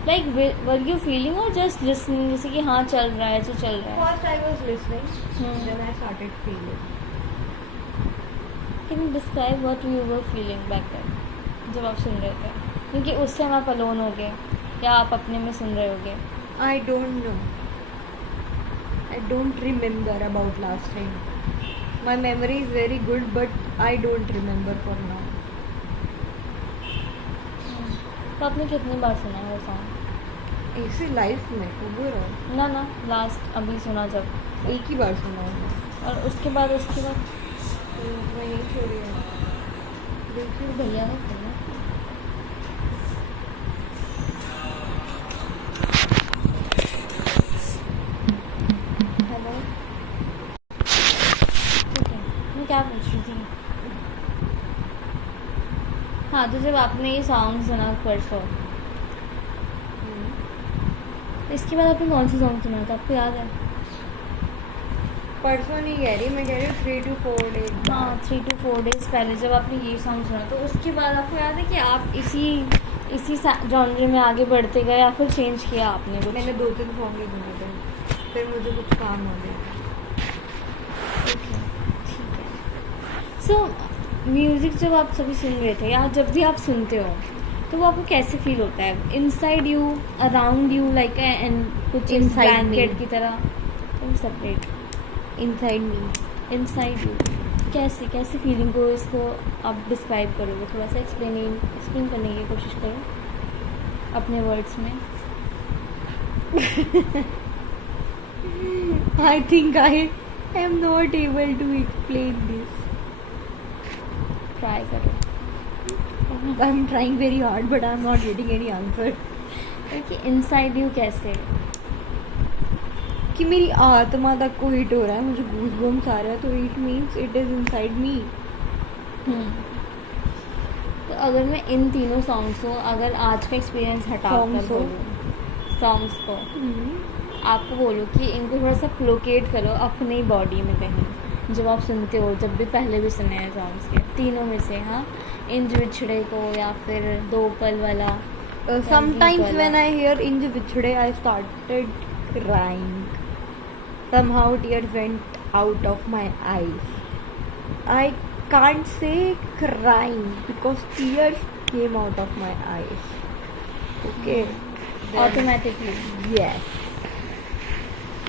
लाइक वर यू फीलिंग और जस्ट लिसनिंग, जैसे कि हाँ चल रहा है जो चल रहा है? First I was listening, then I started feeling. Can you describe what you were feeling back then जब आप सुन रहे थे? क्योंकि उस टाइम आप अलोन हो गए या आप अपने में सुन रहे होगे? I don't know. I don't remember about last time. My memory is very good, but I don't remember for now. तो आपने कितनी बार सुना है वो सॉन्ग? ऐसे लाइफ में ओवरऑल ना लास्ट अभी सुना जब, एक ही बार सुना है. और उसके बाद मैं यही छोड़ी हूँ. देखिए भैया ने खोला. हेलो. ठीक है, मैं क्या पूछ रही थी? हाँ, तो जब आपने ये सॉन्ग सुना परसों, इसके बाद आपने कौन सा सॉन्ग सुना था, आपको याद है? परसों नहीं कह रही, मैं कह रही हूँ 3 to 4 days. हाँ, 3 to 4 days पहले जब आपने ये सॉन्ग सुना, तो उसके बाद आपको याद है कि आप इसी जॉनर में आगे बढ़ते गए या फिर चेंज किया आपने कुछ? मैंने 2-3 सॉन्ग ही सुने थे, फिर मुझे कुछ काम हो गया. ओके, ठीक है. सो म्यूज़िक जब आप सभी सुन रहे थे या जब भी आप सुनते हो, तो वो आपको कैसे फील होता है? Inside you, around you, like and कुछ Inside me. ब्लैंकेट की तरह, separate? Inside me. Inside you कैसे फीलिंग को इसको आप डिस्क्राइब करोगे? थोड़ा सा एक्सप्लेन करने की कोशिश करो अपने वर्ड्स में. I think I am not able to explain this. Try करो. I'm trying very hard, but I'm not getting any answer. कि इनसाइड यू कैसे? कि मेरी आत्मा तक को हिट हो रहा है, मुझे गूज़बम्स आ रहा है, तो it means it is inside me. तो अगर मैं इन तीनों सॉन्ग्स को, अगर आज का एक्सपीरियंस हटा कर Songs को? बोलूँ, सॉन्ग्स को आपको बोलो कि इनको थोड़ा सा लोकेट करो अपनी बॉडी में कहीं, जब आप सुनते हो, जब भी पहले भी सुने हैं सॉन्ग्स के तीनों में से. हाँ, इंज बिछड़े को या फिर दो पल वाला. Sometimes when I hear Inj Vichhde, I started crying. Somehow tears went out of my eyes. I can't say crying because tears came out of my eyes. Okay. Automatically. Yes.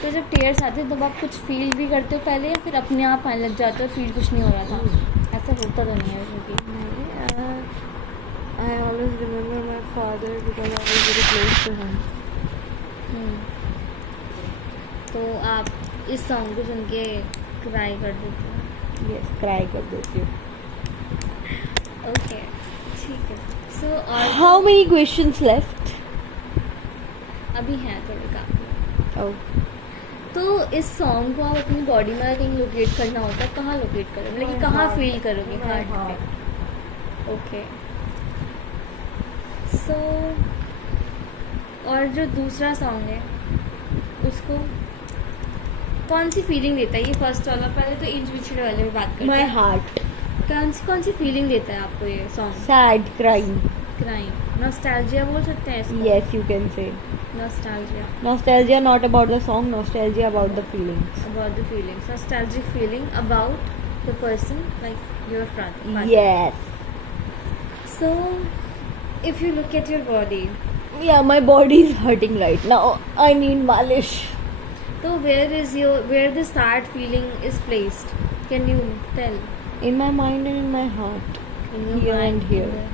तो जब टीयर्स आते हैं तब आप कुछ feel भी करते हो पहले, या फिर अपने आप आने लग जाते हो, फील कुछ नहीं हो रहा था? ऐसा होता तो नहीं है क्योंकि I always remember my father because I was very close to him. तो आप इस सॉन्ग को सुन के क्राई कर देते हो? Yes, cry कर देती हूँ. ओके, ठीक है. सो और How many questions left? अभी हैं थोड़े काफ़ी. Oh. तो इस सॉन्ग को आप अपनी बॉडी में कहीं लोकेट करना होता है, कहाँ लोकेट करोगे, मतलब कि कहाँ फील करोगे? हार्ट पे. ओके. सो और जो दूसरा सॉन्ग है उसको कौन सी फीलिंग देता है? ये फर्स्ट वाला, पहले तो इंच बिछड़े वाले में बात करते My हैं. heart. कौन सी फीलिंग देता है आपको ये song? Sad, crying. Crime, nostalgia बोल सकते हैं इसको? Yes, you can say. Nostalgia. Nostalgia not about the song, nostalgia about the feelings. About the feelings, nostalgic feeling about the person, like your partner. Yes. So, if you look at your body, Yeah, my body is hurting right now. I need malish. so where the sad feeling is placed? Can you tell? In my mind and in my heart. In your Here mind, and here. in the-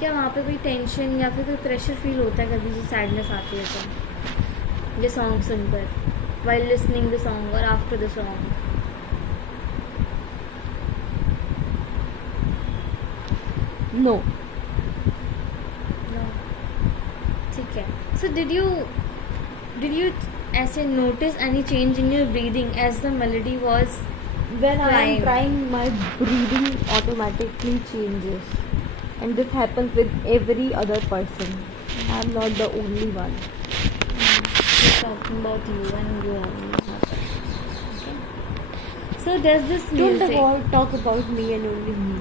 क्या वहाँ पे कोई tension या फिर कोई pressure feel होता है कभी, जो सैडनेस आती है तो ये सॉन्ग सुनकर, while listening the song or after the song? No. No. ठीक है. So did you ऐसे notice any change in your breathing as the melody was? When I am Crying. crying, my breathing automatically changes. And this happens with every other person. I am not the only one. We're talking about you and you only. Okay. So does this Don't music? talk about me and only me.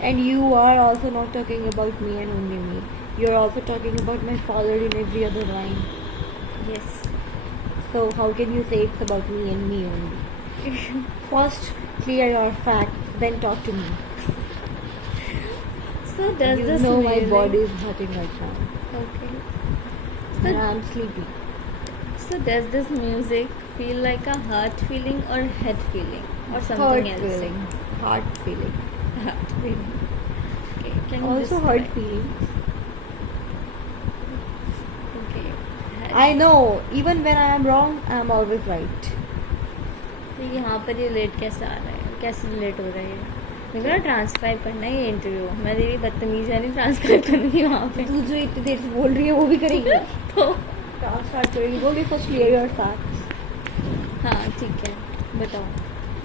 And you are also not talking about me and only me. You are also talking about my father in every other line. Yes. So how can you say it's about me and me only? First clear your facts, then talk to me. So does You this know my music? body is hurting right now. Okay. And So I am sleepy. So does this music feel like a heart feeling or head feeling or something Heart else? feeling. Heart feeling. Heart feeling. Okay, can you Also heart describe? feeling. Okay. I know. Even when I am wrong, I am always right. तो यहाँ पर relate कैसे आ रहा है, कैसे relate हो रहा है? मेरे को ना ट्रांसक्राइब करना है ये इंटरव्यू. मैं तेरी बदतमीजी वाली ट्रांसक्राइब करूँगी वहाँ पे. तू जो इतनी देर से बोल रही है वो भी करेगी. तो स्टार्ट करेगी. वो भी फर्स्ट क्लियर योर फैक्ट्स. हाँ ठीक है, बताओ.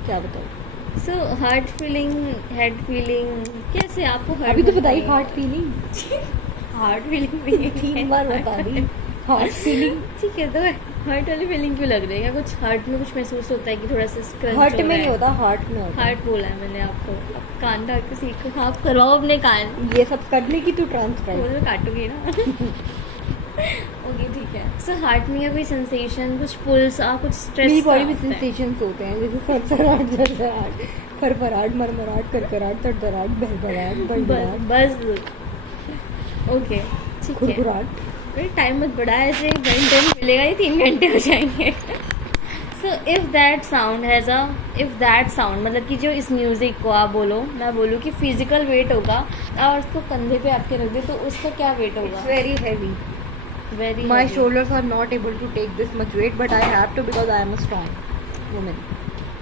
क्या बताओ? So heart feeling, head feeling, कैसे आपको हर्ट? अभी तो बताइए. Heart feeling. हार्ट फीलिंग भी 3 बार बता दी. Heart feeling. ठीक है, तो हर्ट वाली फीलिंग क्यों लग रही है? क्या कुछ हर्ट में कुछ महसूस होता है कि थोड़ा सा स्क्रंच हार्ट में नहीं होता, हार्ट में होता. हार्ट बोला है मैंने आपको. अब कान ढक के सीखो. आप करवाओ अपने कान. ये सब करने की तू वो ट्रांसक्राइब. तो काटूंगी ना. ओके ठीक है. सो हार्ट में या कोई सेंसेशन, कुछ पुल्स, कुछ स्ट्रेस? मेरी बॉडी में सेंसेशंस होते हैं जैसे सरसराहट, झरझराहट, फरफराहट, मरमराहट, करकराहट, तड़तड़ाहट, बहबहाहट, बड़बड़ाहट, बस. ओके ठीक है. खुरखुराहट. टाइम मत बढ़ा, ऐसे घंटे में मिलेगा ही 3 घंटे हो जाएंगे. सो इफ़ दैट साउंड मतलब कि जो इस म्यूज़िक को आप बोलो, मैं बोलूँ कि फिजिकल वेट होगा और उसको कंधे पे आपके रख दे तो उसका क्या वेट होगा? Very heavy. Very. My shoulders are not able to take this much weight, but I have to because I am a strong woman.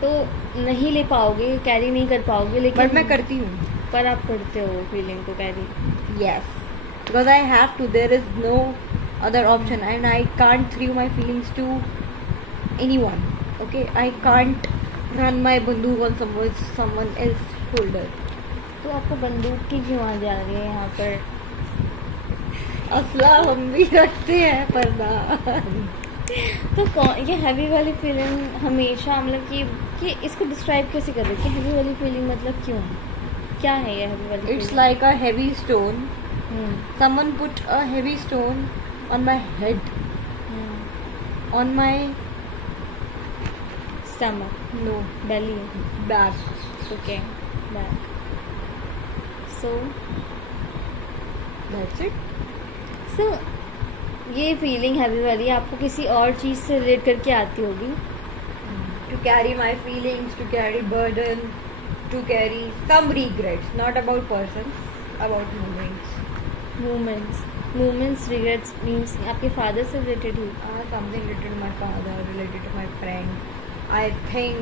तो नहीं ले पाओगे, कैरी नहीं कर पाओगे, लेकिन But मैं करती हूँ. पर आप करते हो फीलिंग को carry. Yes. Because I have to. There is no other option, and I can't throw my feelings to anyone. Okay, I can't run my बंदूक on someone else's shoulder. तो आपको बंदूक की क्यों आवाज़ आ रही है यहाँ पर? असला हम भी रखते हैं पर्दा. तो ये हैवी वाली फीलिंग हमेशा मतलब कि इसको डिस्क्राइब कैसे कर रहे हो कि हैवी वाली फीलिंग मतलब क्यों, क्या है ये हैवी वाली? It's like a heavy stone. Someone put a heavy stone on my head, on my stomach, no belly. back. Okay, back. So That's it. ये फीलिंग हैवी वाली आपको किसी और चीज़ से रिलेट करके आती होगी. To carry my feelings, to carry burden, to carry some regrets, not about persons, about moments. Movements, regrets means आपके फादर से related he. Something related to my father, related to my friend. I think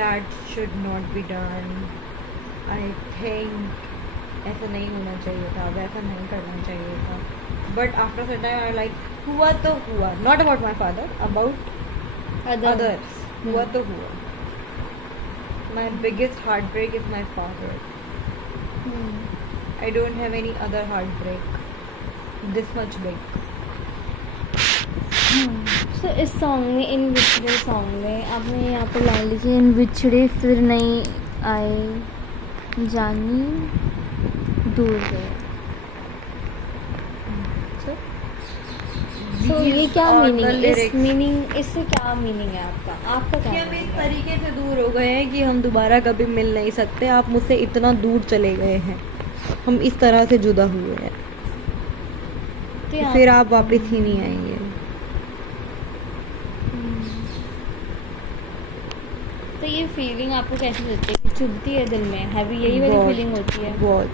that should not be done. I think ऐसा नहीं होना चाहिए था, वैसा नहीं करना चाहिए था. But after some time I like हुआ तो हुआ. Not about my father, about others. हुआ तो हुआ. My biggest heartbreak is my father. I don't have any other heartbreak this much big. सो इस सॉन्ग में, इन बिछड़े सॉन्ग में आपने यहाँ पर लाइन लिखी, इन बिछड़े फिर नहीं आए जानी दूर गए. सो ये क्या मीनिंग, इससे क्या मीनिंग है आपका कि क्या हम इस meaning है? तरीके से दूर हो गए हैं कि हम दोबारा कभी मिल नहीं सकते. आप मुझसे इतना दूर चले गए हैं, हम इस तरह से जुदा हुए हैं, तो यहाँ- फिर आप वापस ही नहीं आएंगे. तो ये फीलिंग आपको कैसी लगती है? चुभती है दिल में, हैवी यही वाली बहुत, फीलिंग होती है. बहुत.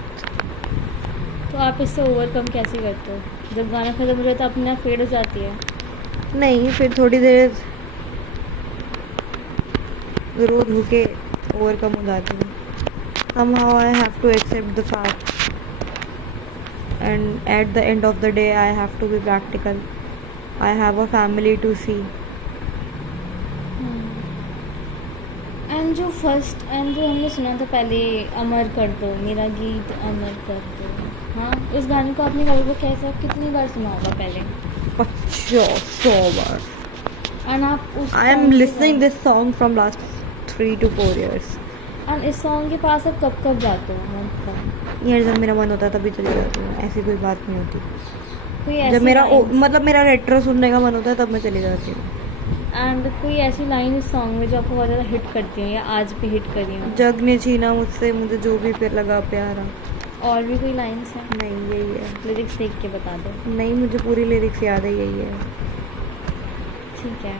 तो आप इससे ओवरकम कैसे करते हो? जब गाना खत्म हो जाता है अपने आप फेड हो जाती है? नहीं, फिर थोड़ी देर रो धो के ओवरकम हो जाती है. somehow I have to accept the fact, and at the end of the day I have to be practical. I have a family to see. And जो हमने सुना था पहले, अमर कर दो मेरा गीत अमर कर दो, हाँ, उस गाने को आपने कभी कैसा कितनी बार सुना होगा पहले? 50 बार. एंड आप उस I am listening this song from last 3 to 4 years. And इस सॉन्ग के पास आप कब कब जाते हो? यार जब मेरा मन होता है तभी चली जाती हूँ, ऐसी कोई बात नहीं होती. कोई जब ऐसी मेरा lines- मतलब मेरा रेट्रो सुनने का मन होता है तब मैं चली जाती हूँ. एंड कोई ऐसी लाइन इस सॉन्ग में जो आपको बहुत ज़्यादा हिट करती हो या आज भी हिट करी हो? जग ने छीना मुझसे मुझे जो भी फिर लगा प्यारा. और भी कोई लाइन्स हैं? नहीं, यही है. लिरिक्स देख के बता दो. नहीं, मुझे पूरी लिरिक्स याद है, यही है. ठीक है।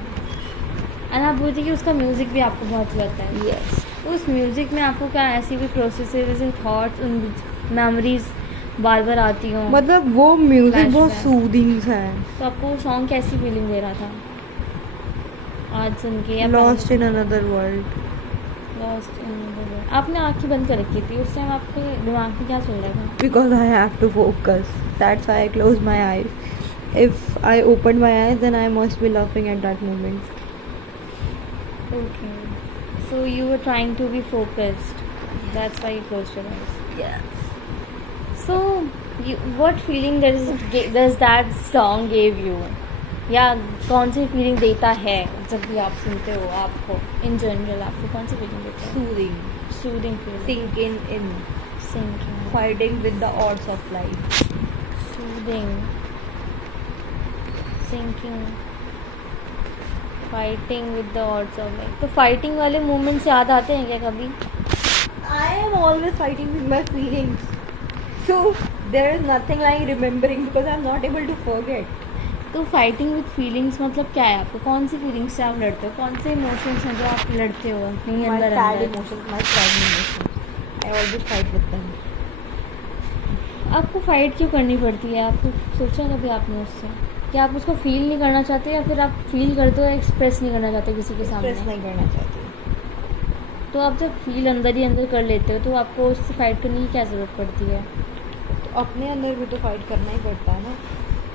एंड आप बोलते कि उसका म्यूज़िक भी आपको बहुत अच्छा लगता है। यस, उस म्यूज़िक में आपको क्या ऐसी कोई प्रोसेसेस एंड थॉट्स उन मेमोरीज बार बार आती हों? मतलब वो म्यूजिक बहुत Flashback. सूदिंग सा है। तो आपको वो सॉन्ग कैसी फीलिंग दे रहा था आज सुन के? या lost in another world. Lost in आपने आँखें बंद कर रखी थी उस टाइम, आपके दिमाग में क्या चल रहा था? Because I have to focus. That's why I close my eyes. If I open my eyes, then I must be laughing at that moment. Okay. So you were trying to be focused. That's why you closed your eyes. Yes. So, what feeling does that song gave you? या कौन सी feeling देता है जब भी आप सुनते हो? आपको इन जनरल आपको कौन सी फीलिंग देता है? Soothing. Soothing feeling, Sinking in. Sinking, Fighting with the odds of life. Soothing, sinking, fighting with the odds of life. तो फाइटिंग वाले मोमेंट्स याद आते हैं क्या कभी? I am always fighting with my feelings. So there is nothing like remembering because I am not able to forget. तो fighting with feelings मतलब क्या है आपको? कौन सी फीलिंग्स से आप लड़ते हो? कौन से इमोशंस हैं जो आप लड़ते हो अपने My अंदर sad अंदर? emotions, my sad emotions. I always fight with them. आपको फाइट क्यों करनी पड़ती है? आपको सोचा कभी आपने उससे कि आप उसको फील नहीं करना चाहते, या फिर आप फील करते हो एक्सप्रेस नहीं करना चाहते किसी के Express सामने? नहीं करना चाहती. तो आप जब फील अंदर ही अंदर कर लेते हो तो आपको उससे फाइट करने की क्या ज़रूरत पड़ती है? तो अपने अंदर भी तो फाइट करना ही पड़ता है ना,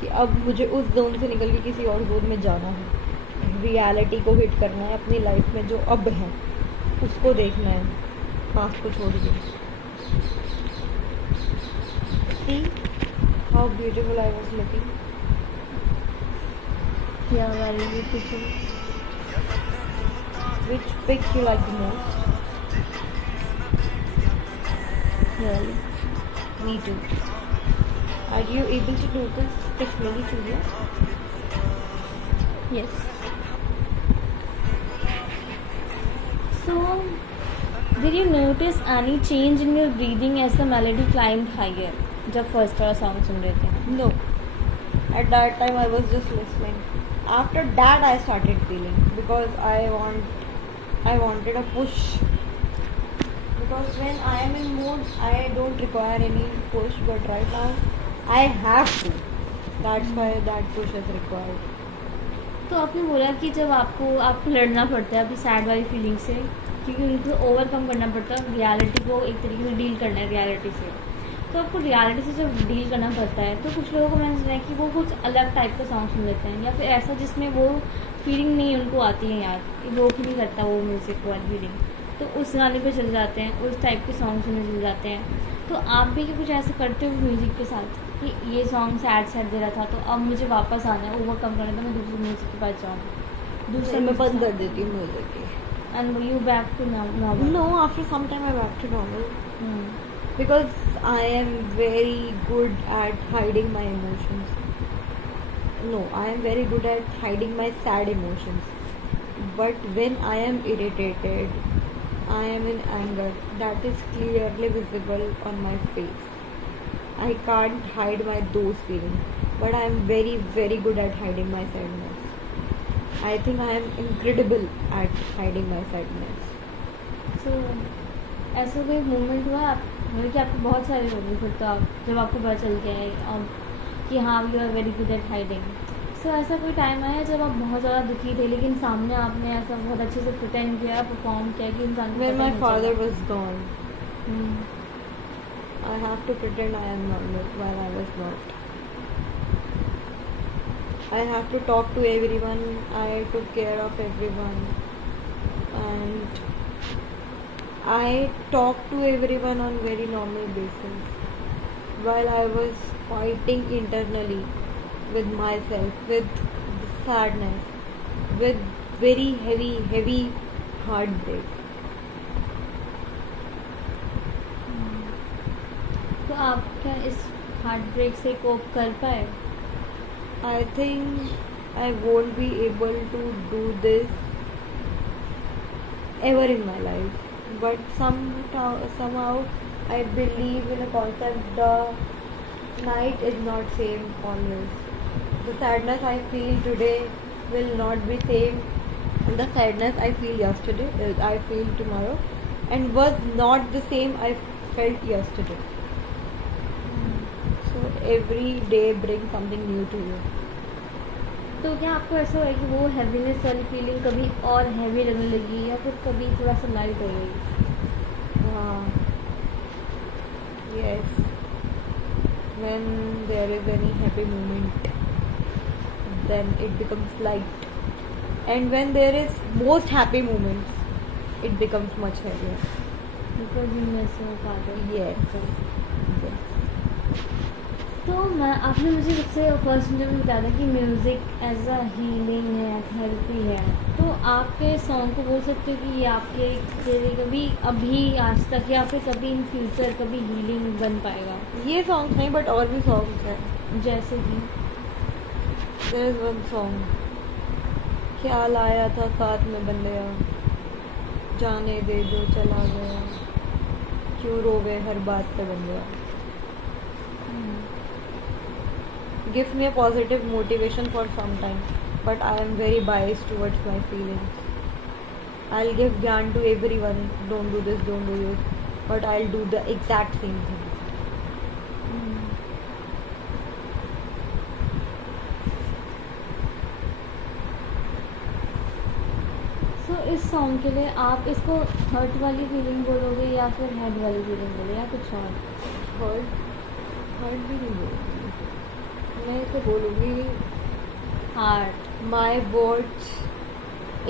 कि अब मुझे उस जोन से निकल के किसी और जोन में जाना है, रियलिटी को हिट करना है अपनी लाइफ में जो अब है उसको देखना है, पास्ट को छोड़ के. See how beautiful I was looking. क्या वाली भी कुछ Which pic you like the most? Really? Me too. Are you able to notice which many चूड़ियाँ? Yes. So, did you notice any change in your breathing as the melody climbed higher? जब first वाला song सुन रहे थे? No. At that time I was just listening. After that I started feeling because I wanted a push. Because when I am in mood, I don't require any push. But right now, I have to. That's why that push is required. तो आपने बोला कि जब आपको लड़ना पड़ता है अपनी सैड वाली फीलिंग से, क्योंकि उनको ओवरकम करना पड़ता है, रियलिटी को एक तरीके से डील करना है रियलिटी से। तो आपको रियलिटी से जब डील करना पड़ता है तो कुछ लोगों को मैंने सुना है कि वो कुछ अलग टाइप का सॉन्ग सुन लेते हैं, या फिर ऐसा जिसमें वो फीलिंग नहीं उनको आती है यार, रोक नहीं करता वो म्यूज़िक वाली फीलिंग, तो उस गाने पे चले जाते हैं, उस टाइप के सॉन्ग सुनने चले जाते हैं। तो आप भी कुछ ऐसे करते हो म्यूज़िक के साथ कि ये सॉन्ग सैड दे रहा था तो अब मुझे वापस आना है, ओवरकम करना है, तो मैं दूसरे म्यूज़िक के पास जाऊँ, दूसरे में बंद कर देती हूँ म्यूजिक की. And you back to normal? No, after some time I back to normal. Because I am very good at hiding my emotions. No, I am very good at hiding my sad emotions. But when I am irritated, I am in anger, that is clearly visible on my face. I can't hide those feelings. But I am very, very good at hiding my sadness. I think I am incredible at hiding my sadness. सो ऐसा कोई moment हुआ मतलब कि आपको बहुत सारे लोग फिर तो आप जब आपको पता चल गया है कि हाँ you are very good at hiding, so ऐसा कोई टाइम आया जब आप बहुत ज़्यादा दुखी थे लेकिन सामने आपने ऐसा बहुत अच्छे से प्रिटेंड किया, परफॉर्म किया कि इंसान को When पता my नहीं father चला? was gone, I have to pretend I am normal while I was not. I have to talk to everyone. I took care of everyone, and I talk to everyone on very normal basis. While I was fighting internally with myself, with sadness, with very heavy heartbreak. तो आप क्या इस heart break से कोप कर पाए? I think I won't be able to do this ever in my life. But somehow I believe in a concept, the night is not same always. The sadness I feel today will not be same. The sadness I feel yesterday, I feel tomorrow, and was not the same I felt yesterday. So every day brings something new to you. तो क्या आपको ऐसा है कि वो heaviness वाली feeling कभी और हैवी लगने लगी या फिर कभी थोड़ा सा लाइट हो गई? Yes. When there is any happy moment, then it becomes light. And when there is most happy moments, it becomes much heavier. Because you miss हो फादर। Yes. तो मैं आपने मुझे सबसे फर्स्ट इंटरव्यू में बताया था कि म्यूज़िक एज अ हीलिंग है, थेरेपी है। तो आपके सॉन्ग को बोल सकते हो कि ये आपके कभी अभी आज तक या फिर कभी इन फ्यूचर कभी हीलिंग बन पाएगा? ये सॉन्ग नहीं, बट और भी सॉन्ग्स हैं. जैसे कि देयर इज वन सॉन्ग, ख्याल आया था साथ में बन गया, जाने दे जो चला गया, क्यों रोवे हर बात पे बन गया. Gives me a positive motivation for some time, but I am very biased towards my feelings. I'll give gyan to everyone, don't do this, don't do this, but I'll do the exact same thing. सो इस song के लिए आप इसको hurt वाली feeling बोलोगे या फिर head वाली फीलिंग बोलोगे या कुछ और? हर्ट भी नहीं बोलूँगी मैं, इसे बोलूँगी heart. my words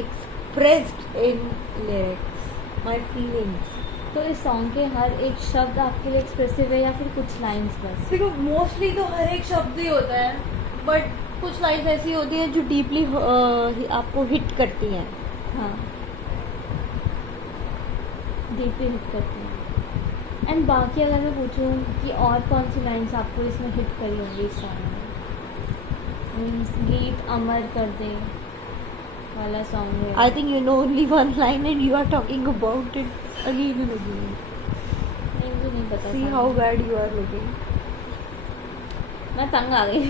expressed in lyrics, my feelings. तो इस सॉन्ग के हर एक शब्द आपके लिए एक्सप्रेसिव है या फिर कुछ लाइंस बस? देखो मोस्टली तो हर एक शब्द ही होता है, बट कुछ लाइन्स ऐसी होती हैं जो डीपली आपको हिट करती हैं. हाँ, डीपली हिट करती हैं. एंड बाकी अगर मैं पूछूं कि और कौन सी लाइंस आपको इसमें हिट करी होंगी इस सॉन्ग में? मीन्स गीत अमर कर दे वाला सॉन्ग है. I think you know only one line and you are talking about it again and again. नहीं, मुझे नहीं पता. See how bad you are looking. मैं तंग आ गई.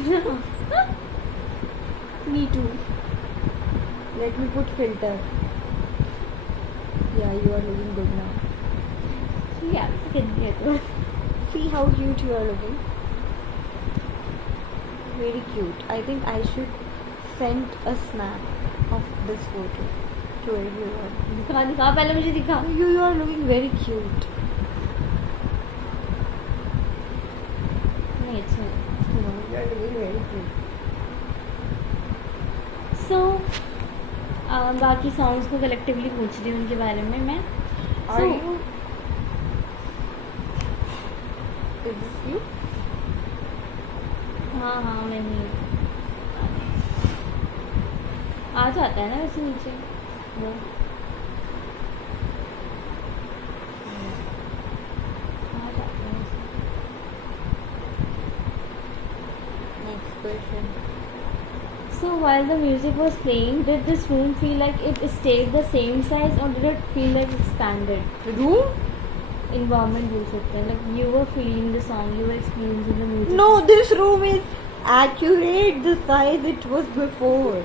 Me too. Let me put filter. Yeah, you are looking good now. यार कितनी है तो. See how cute you are looking. Very cute. I think I should send a snap of this photo to everyone. दिखा दिखा पहले मुझे दिखा. You are looking very cute. नहीं अच्छा है. You are looking very cute. सो बाकी सॉन्ग्स को कलेक्टिवली पूछ रही हूँ उनके बारे में मैं. Are So, you? Is this you? हाँ हाँ मैं ही आ जाता है ना वैसे नीचे वो. आ जाता है वैसे. Next question. So while the music was playing, did this room feel like it stayed the same size or did it feel like expanded? Room? Environment बोल सकते हैं. Like you were feeling the song, you were experiencing the music. No, this room is accurate the size it was before.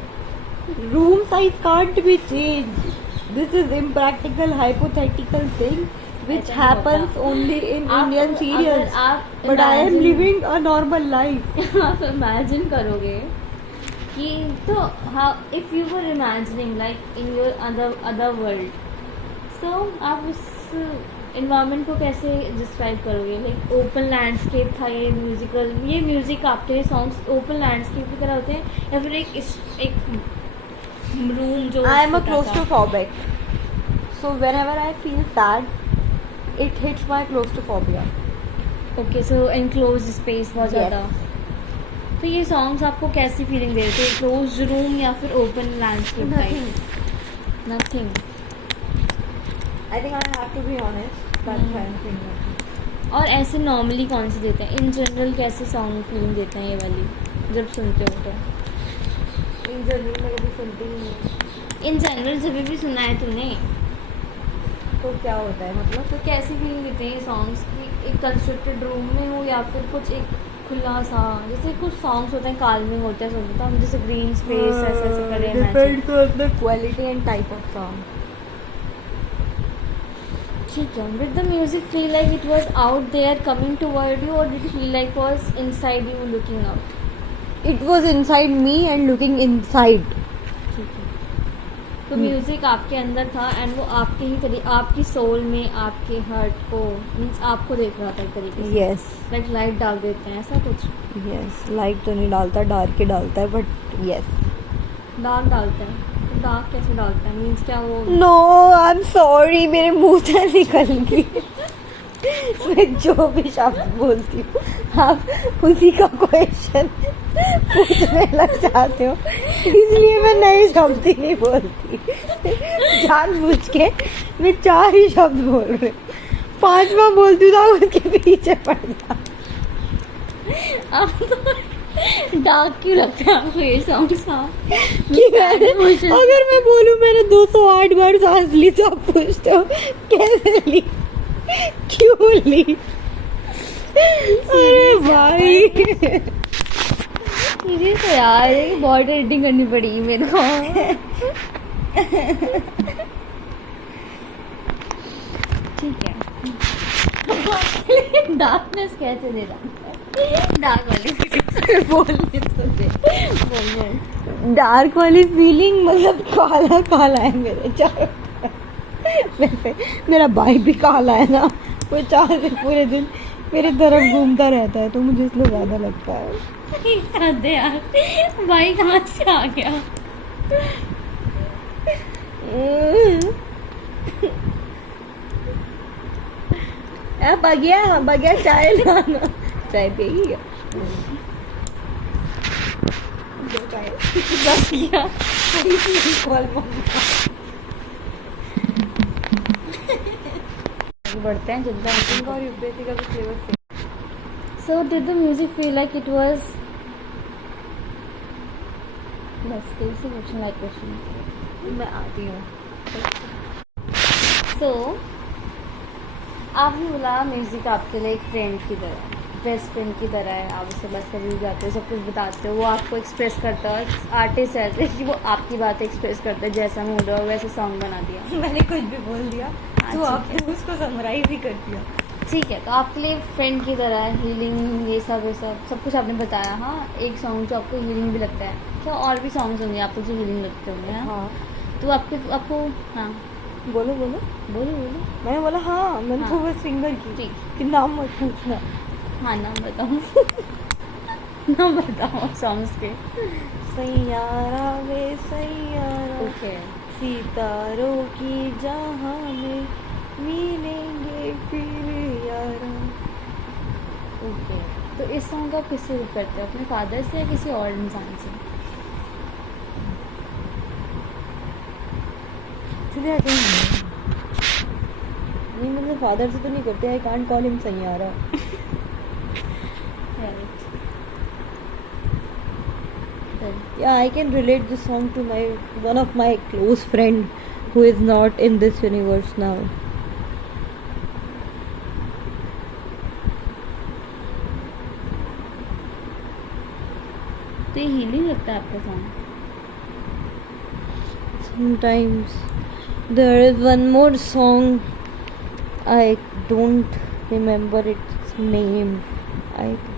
Room size can't be changed. This is impractical, hypothetical thing which ऐसा नहीं happens होता. only in आप Indian अगर serials. आप But I am imagine- living a normal life. आप imagine करोगे कि तो how if you were imagining like in your other world, so आप उस इन्वायरमेंट को कैसे डिस्क्राइब करोगे? लाइक ओपन लैंडस्केप था ये म्यूजिकल, ये म्यूजिक आपके सॉन्ग्स ओपन लैंडस्केप की तरह होते हैं या फिर एक रूम जो I am a छोटा सा? claustrophobic. So whenever I feel sad, it hits my claustrophobia. Okay, so enclose space बहुत Yes. ज़्यादा. तो ये सॉन्ग्स आपको कैसी फीलिंग दे रहे थे? क्लोज रूम या फिर open landscape type? Nothing. I think I have to be honest. That's why I'm saying that. और ऐसे नॉर्मली कौन से देते हैं? इन जनरल कैसे सॉन्ग फीलिंग देते हैं ये वाली जब सुनते हो तो? In general मैं कभी सुनती ही नहीं. इन जनरल जब भी सुना है तूने तो क्या होता है मतलब? तो कैसी फीलिंग देते हैं ये सॉन्ग्स कि एक कंस्ट्रक्टेड रूम में हो या फिर कुछ एक खुला सा, जैसे कुछ सॉन्ग्स होते हैं काल्मिंग होते हैं, सुनते हम जैसे ग्रीन स्पेस ऐसे ऐसे करे depends on the quality and type of song. ठीक है. Did the music feel like it was out there coming toward you, or did it feel like it was inside you looking out? It was inside me and looking inside. ठीक है. तो music आपके अंदर था and वो आपके ही तरीके, आपकी सोल में, आपके हार्ट को, मीन्स आपको देख रहा था एक तरीके से. Yes. लाइक लाइट डाल देते हैं ऐसा कुछ. Yes. लाइट तो नहीं डालता, डार्क ही डालता है, बट yes. डार्क डालते हैं. तो डार्क कैसे डालते हैं, मीन्स क्या वो. No, I'm sorry. मेरे मुंह से निकल गई. मैं जो भी शब्द बोलती हूँ आप उसी का क्वेश्चन पूछने लग जाते हो, इसलिए मैं नए शब्द ही नहीं बोलती. जानबूझ के मैं 4 ही शब्द बोल रही हूँ, 5वां बोलती हूँ तो उसके पीछे पड़ जा. डार्क क्यों लगता है आपको ये सॉन्ग सा? अगर मैं बोलूँ मैंने 208 बार सांस ली तो आप पूछते हो कैसे ली, क्यों ली? अरे भाई मुझे तो यार ये बहुत एडिटिंग करनी पड़ी मेरे को. ठीक है. डार्कनेस कैसे दे रहा, डार्क वाली बोलने तो दे. बोल. डार्क वाली फीलिंग मतलब काला काला है मेरे चारों वैसे मेरा भाई भी काला है ना, वो 4 दिन पूरे दिन मेरे तरफ घूमता रहता है तो मुझे इसलिए ज़्यादा लगता है. दे यार, भाई कहाँ से आ गया? बगैर चाय लाना, चाय पिएगी बस किया. बढ़ते हैं जितना. और यूपीएससी का भी syllabus. So did the music feel like it was? बस कैसे क्वेश्चन लाइक क्वेश्चन मैं आती हूँ. So आपने बोला म्यूजिक आपके लिए एक फ्रेंड की तरह, बेस्ट फ्रेंड की तरह है. आप उससे बस कभी भी जाते हो, सब कुछ बताते हो, वो आपको एक्सप्रेस करता है. आर्टिस्ट ऐसे कि वो आपकी बातें एक्सप्रेस करता है, जैसा मूड हो वैसे सॉन्ग बना दिया. मैंने कुछ भी बोल दिया तो आपने उसको समराइज ही कर दिया. ठीक है. तो आपके लिए फ्रेंड की तरह है, हीलिंग ये सब सब कुछ आपने बताया. हाँ, एक सॉन्ग जो आपको हीलिंग भी लगता है. तो और भी सॉन्ग्स होंगे आपको जो हीलिंग लगते होंगे. हाँ. तो आपको हाँ बोलो बोलो बोलो बोलो. मैंने बोला हाँ, मैंने हाँ. तो बस सिंगर की ठीक. कि नाम मत पूछना. हाँ, नाम बताओ. नाम बताओ सॉन्ग्स के. सैयारा वे सैयारा, ओके. सितारों की जहां में मिलेंगे फिर यारा. ओके. तो इस सॉन्ग आप किससे लिख करते हो, अपने फादर से या किसी और इंसान से? नहीं मतलब फादर से तो नहीं करते. I can't call him Saiyaara. Yeah, I can relate this song to one of my close friend who is not in this universe now. तो ये हीलिंग लगता है आपका song? Sometimes there is one more song. I don't remember its name.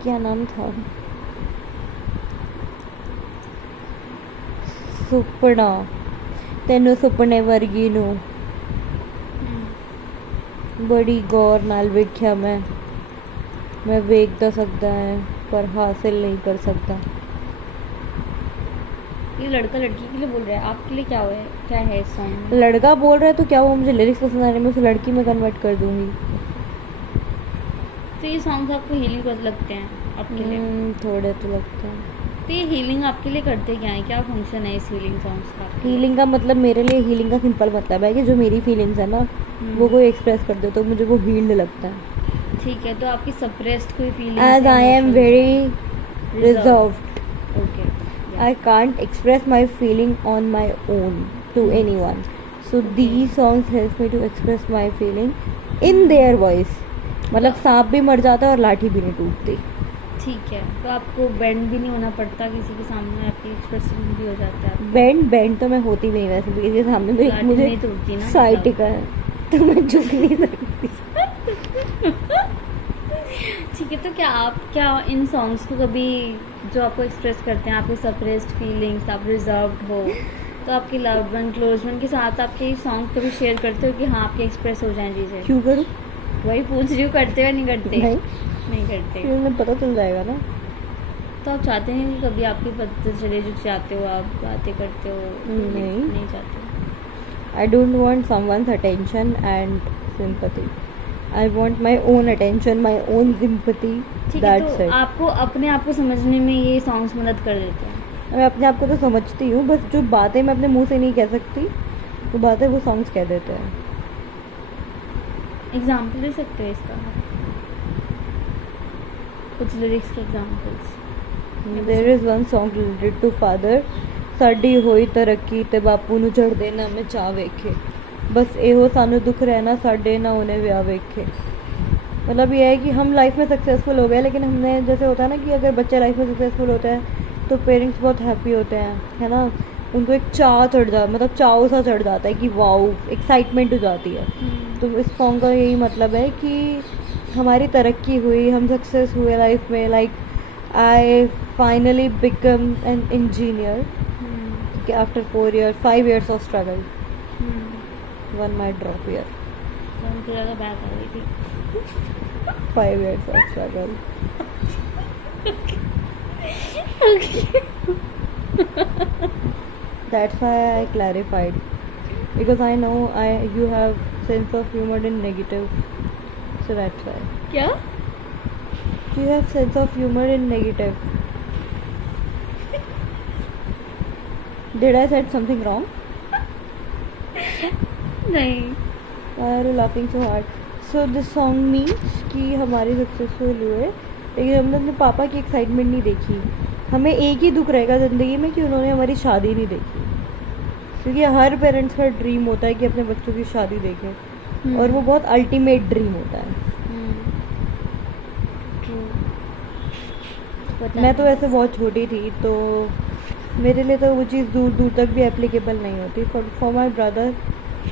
क्या नाम था? ਸੁਪਨਾ ਤੈਨੂੰ ਸੁਪਨੇ ਵਰਗੀ ਨੂੰ ਬੜੀ ਗੌਰ ਨਾਲ ਵੇਖਿਆ ਮੈਂ ਵੇਖ ਤਾਂ ਸਕਦਾ ਹੈ पर हासिल नहीं कर सकता. ये लड़का लड़की के लिए बोल रहा है, आपके लिए क्या है इस सॉन्ग में? लड़का बोल रहा है तो क्या वो मुझे लिरिक्स पसंद आ रहे, मैं उसे लड़की में कन्वर्ट कर दूंगी. तो ये सॉन्ग्स आपको हीलिंग कर लगते हैं आपके लिए? थोड़े तो लगते हैं. तो ये हीलिंग आपके लिए करते क्या है, क्या फंक्शन है इस हीलिंग सॉन्ग्स का? हीलिंग का मतलब मेरे लिए हीलिंग का सिंपल मतलब है कि जो मेरी फीलिंग्स है ना वो कोई एक्सप्रेस कर दे तो मुझे वो हील्ड लगता है. ठीक है. तो आपकी सप्रेस्ड कोई feeling? As I am very reserved. Okay. I can't express my feeling on my own to anyone. So these songs help me to express my feeling in their voice. मतलब सांप भी मर जाता है और लाठी भी नहीं टूटती. ठीक है, तो आपको बेंड भी नहीं होना पड़ता किसी के सामने, आपकी एक्सप्रेसिव भी हो जाता है। बैंड तो मैं होती भी नहीं वैसे भी किसी के सामने, तो एक लाठी मुझे नहीं टूटती ना, साइटिका है तो मैं झुक नहीं सकती। ठीक है, तो क्या इन सॉन्ग्स को कभी जो आपको एक्सप्रेस करते हैं, आपके सप्रेस्ड फीलिंग्स, आप रिजर्व्ड हो, तो आपके लव्ड वन, क्लोज वन के साथ आपके सॉन्ग कभी शेयर करते हो कि हाँ आपके एक्सप्रेस हो जाएं चीज़ें? क्यों करूँ? वही पूछ रही हूँ, करते हो नहीं करते? नहीं करते। फिर उन्हें पता चल जाएगा ना। तो आप चाहते हैं कि कभी आपकी पता चले जो चाहते हो आप बातें करते हो? नहीं चाहते। I don't want someone's attention and sympathy. I want my own attention, my own sympathy. ठीक है, That's तो it. आपको अपने आप को समझने में ये सॉन्ग्स मदद कर देते हैं? मैं अपने आप को तो समझती हूँ, बस जो बातें मैं अपने मुंह से नहीं कह सकती वो बातें वो सॉन्ग्स कह देते हैं। एग्जाम्पल दे सकते हो इसका? कुछ लिरिक्स के examples. There is one song related to father. ਸਾਡੀ ਹੋਈ ਤਰੱਕੀ ਤੇ ਬਾਪੂ ਨੂੰ ਝੜਦੇ ਨਾ ਮੈਂ ਚਾਹ ਵੇਖੇ, बस ਇਹੋ ਸਾਨੂੰ दुख रहना साढ़े ना उन्हें विआह वेखे। मतलब ये है कि हम लाइफ में सक्सेसफुल हो गए, लेकिन हमने जैसे होता है ना कि अगर बच्चे लाइफ में सक्सेसफुल होते हैं तो पेरेंट्स बहुत हैप्पी होते हैं, है ना, उनको एक चाह चढ़ जाता, मतलब चाव सा चढ़ जाता है कि वाओ, एक्साइटमेंट हो जाती है। तो इस सॉन्ग का यही मतलब है कि हमारी तरक्की हुई, हम सक्सेस हुए लाइफ में, like I finally become an engineer after 4 years 5 years of struggle. One might drop here. मुझे ज़्यादा बात आ रही थी। 5 years of struggle. That's why I clarified, because I know you have sense of humor in negative, so that's why. क्या? You have sense of humor in negative. Did I said something wrong? नहीं। Why are you laughing so hard? So this song means कि हमारे successful हुए, लेकिन हमने अपने पापा की एक्साइटमेंट नहीं देखी। हमें एक ही दुख रहेगा ज़िंदगी में कि उन्होंने हमारी शादी नहीं देखी, क्योंकि हर पेरेंट्स का ड्रीम होता है कि अपने बच्चों की शादी देखें, और वो बहुत अल्टीमेट ड्रीम होता है। मैं तो वैसे बहुत छोटी थी, तो मेरे लिए तो वो चीज़ दूर दूर तक भी एप्लीकेबल नहीं होती। फॉर माई ब्रदर,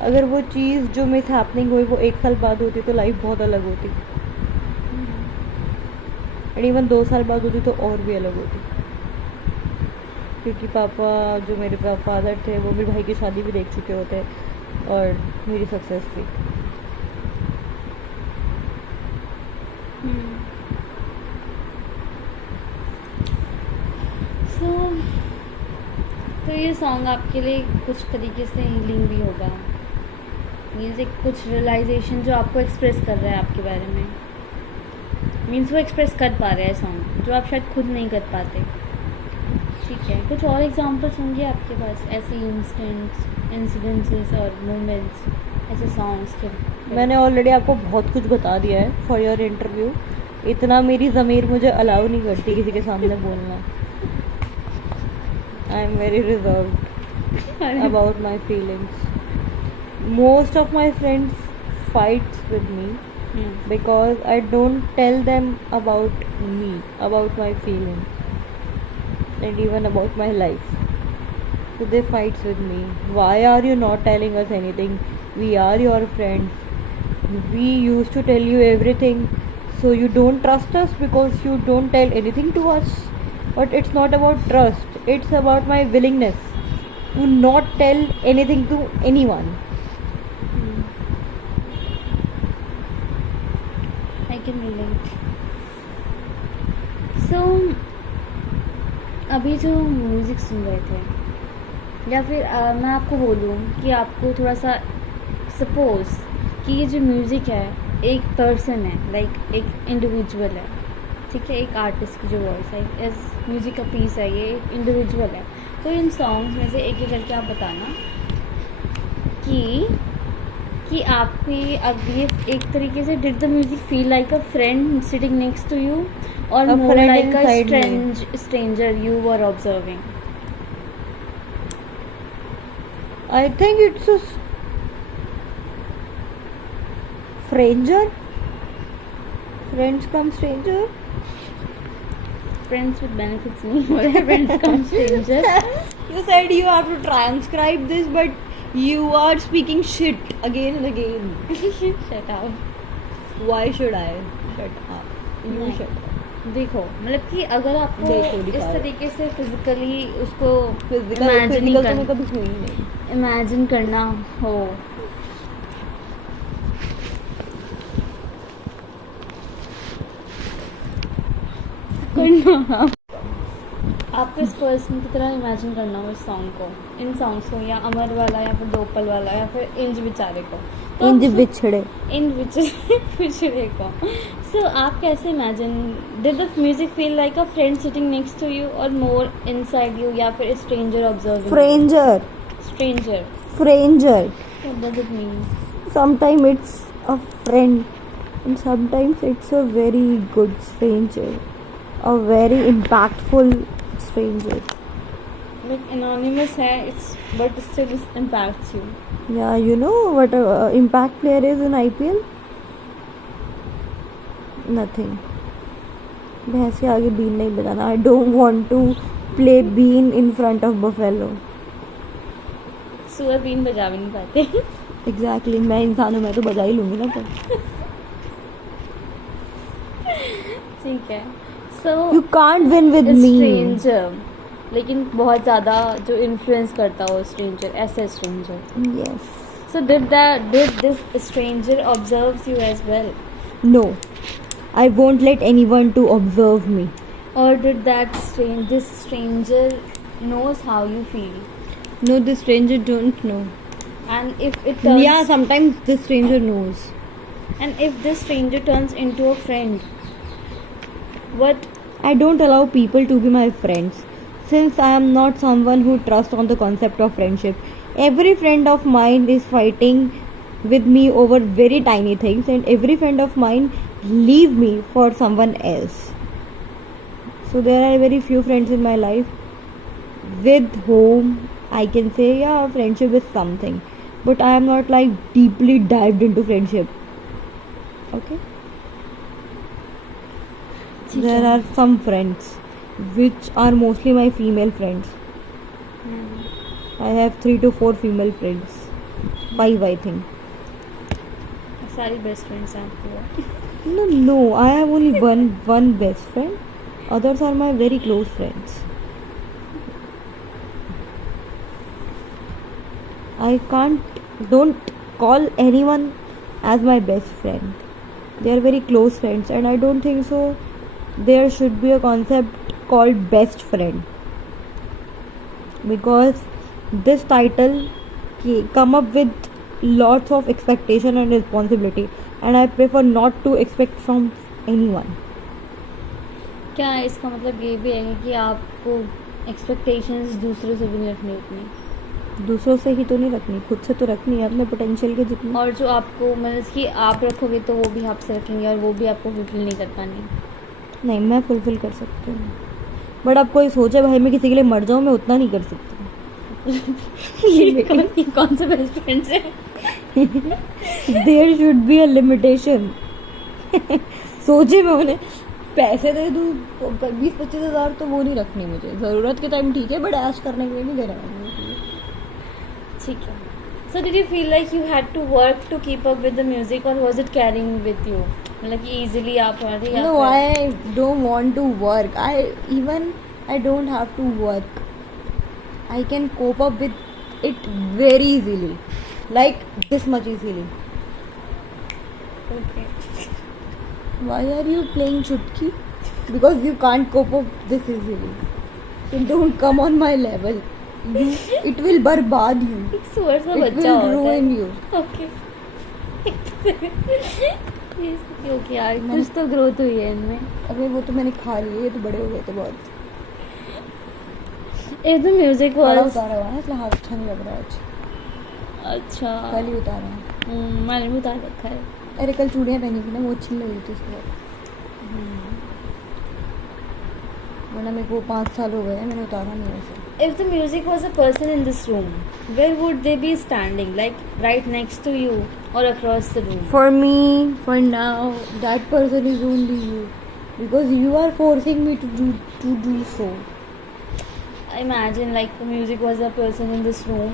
अगर वो चीज़ जो मिस हैपनिंग हुई वो 1 साल बाद होती तो लाइफ बहुत अलग होती, एंड इवन 2 साल बाद होती तो और भी अलग होती, क्योंकि पापा जो मेरे फादर थे वो मेरे भाई की शादी भी देख चुके होते और मेरी सक्सेस भी। तो ये सॉन्ग आपके लिए कुछ तरीके से हीलिंग भी होगा, मीन्स एक कुछ रियलाइजेशन जो आपको एक्सप्रेस कर रहा है आपके बारे में, मीन्स वो एक्सप्रेस कर पा रहा है सॉन्ग जो आप शायद खुद नहीं कर पाते। ठीक है, कुछ और एग्जांपल्स होंगे आपके पास ऐसे इंसिडेंसेस और मोमेंट्स ऐसे सॉन्ग्स के? मैंने ऑलरेडी आपको बहुत कुछ बता दिया है फॉर योर इंटरव्यू। इतना मेरी ज़मीर मुझे अलाउ नहीं करती किसी के सामने बोलना। I am very reserved about my feelings. Most of my friends fights with me because I don't tell them about me, about my feelings, and even about my life. So they fights with me. Why are you not telling us anything? We are your friends. We used to tell you everything. So you don't trust us because you don't tell anything to us. But it's not about trust, it's about my willingness to not tell anything to anyone. I can relate. So अभी जो music सुन रहे थे, या फिर मैं आपको बोलूँ कि आपको थोड़ा सा सपोज कि ये जो म्यूज़िक है एक पर्सन है, लाइक एक इंडिविजुअल है, ठीक है, एक आर्टिस्ट की जो वॉइस है, एज म्यूज़िक का पीस है, ये एक इंडिविजुअल है। तो इन सॉन्ग्स में से एक एक करके आप बताना कि आपको ये अब ये एक तरीके से did the music feel like a friend sitting next to you और more like a stranger you were observing? I think it's a stranger. Friends come stranger. friends with benefits नहीं हो रहे, friends come stranger. You said you have to transcribe this, but you are speaking shit again and again. Shut up. Why should I shut up? You नहीं. shut up. देखो मतलब कि अगर आपको देखो, इस दिखाओ. तरीके से फिजिकली उसको Physical तो मैं कभी हुई नहीं. इमेजिन करना हो, करना आपको इस पर्सन की तरह इमेजिन करना हो इस सॉन्ग को, इन सॉन्ग्स को, या अमर वाला या फिर दोपल वाला या फिर इंज बेचारे को, तो इंज आप- बिछड़े. इन पिछड़े को. सो आप कैसे imagine, did the music feel like a friend sitting next to you और मोर इनसाइड यू, या फिर stranger observing? Stranger. Stranger, Stranger. What does it mean? Sometimes it's a friend, and sometimes it's a very good stranger, a very impactful stranger. Like anonymous है, it's but still it impacts you. Yeah, you know what impact player is in IPL? Nothing. भैंस के आगे been नहीं बजाना. I don't want to play bean in front of buffalo. सुअर been बजा भी नहीं पाते. Exactly. मैं इंसान हूँ, मैं तो बजा ही लूँगी ना. तो ठीक है. So you can't win with me. stranger, लेकिन बहुत ज़्यादा जो इन्फ्लुएंस करता हो स्ट्रेंजर, ऐसे stranger. Yes. So did this stranger observes you as well, No. I won't let anyone to observe me. or did this stranger knows how you feel, No, the stranger don't know. and if it turns Yeah, sometimes the stranger knows. and if this stranger turns into a friend, what? I don't allow people to be my friends since I am not someone who trusts on the concept of friendship. Every friend of mine is fighting with me over very tiny things, and every friend of mine leave me for someone else. So there are very few friends in my life with whom I can say, yeah, friendship is something, but I am not like deeply dived into friendship. Okay. There are some friends which are mostly my female friends. I have 3 to 4 female friends. 5, I think. सारी best friends हैं आपको? No, I have only one best friend. Others are my very close friends. Don't call anyone as my best friend. They are very close friends, and I don't think so there should be a concept called best friend, because this title come up with lots of expectation and responsibility, and I prefer not to expect from anyone. क्या इसका मतलब ये भी है कि आपको expectations दूसरों से भी नहीं रखनी उतनी, दूसरों से ही तो नहीं रखनी, खुद से तो रखनी है अपने पोटेंशियल के जितनी. और जो आपको मतलब कि आप रखोगे तो वो भी आपसे रखेंगे और वो भी आपको फुलफिल नहीं कर पानी. नहीं, मैं फुलफिल कर सकती हूँ, बट अब कोई सोचे भाई मैं किसी के लिए मर जाऊँ, मैं उतना नहीं कर सकती. कौन से बेस्ट फ्रेंड्स हैं? There should be a limitation. सोचे मैं उन्हें पैसे दे दूँ 20-25 हज़ार, तो वो नहीं रखनी मुझे. ज़रूरत के टाइम ठीक है, बट ऐश करने के लिए नहीं देना मुझे. ठीक है. So did you feel like you had to work to keep up with the music, or was it carrying with you? मतलब कि easily आप पढ़ रही. No, I don't want to work. I don't have to work. I can cope up with it very easily, like this much easily. Okay. Why are you playing chutki? Because you can't cope up this easily. So don't come on my level. It will barbad you. एक सुअर सा It बच्चा will होता है. ruin you. Okay. Okay यार, कुछ तो growth हुई है इनमें. अबे वो तो मैंने खा लिए, ये तो बड़े हो गए थे बहुत. If the music बड़ा was उतारा हुआ है, इसलिए हाथ अच्छा नहीं लग रहा आज. अच्छा. कल ही उतारा है. मैंने भी उतार रखा है. अरे कल चूड़ियाँ पहनी थी ना, वो अच्छी नहीं लग रही थी उसके बाद. वरना मेरे को 5 साल हो गए हैं, मैंने उतारा नहीं वैसे. If the music was a person in this room, where would they be standing? Like right next to you or across the room? For me, for now, that person is only you. because you are forcing me to do so. Imagine like music was a person in this room.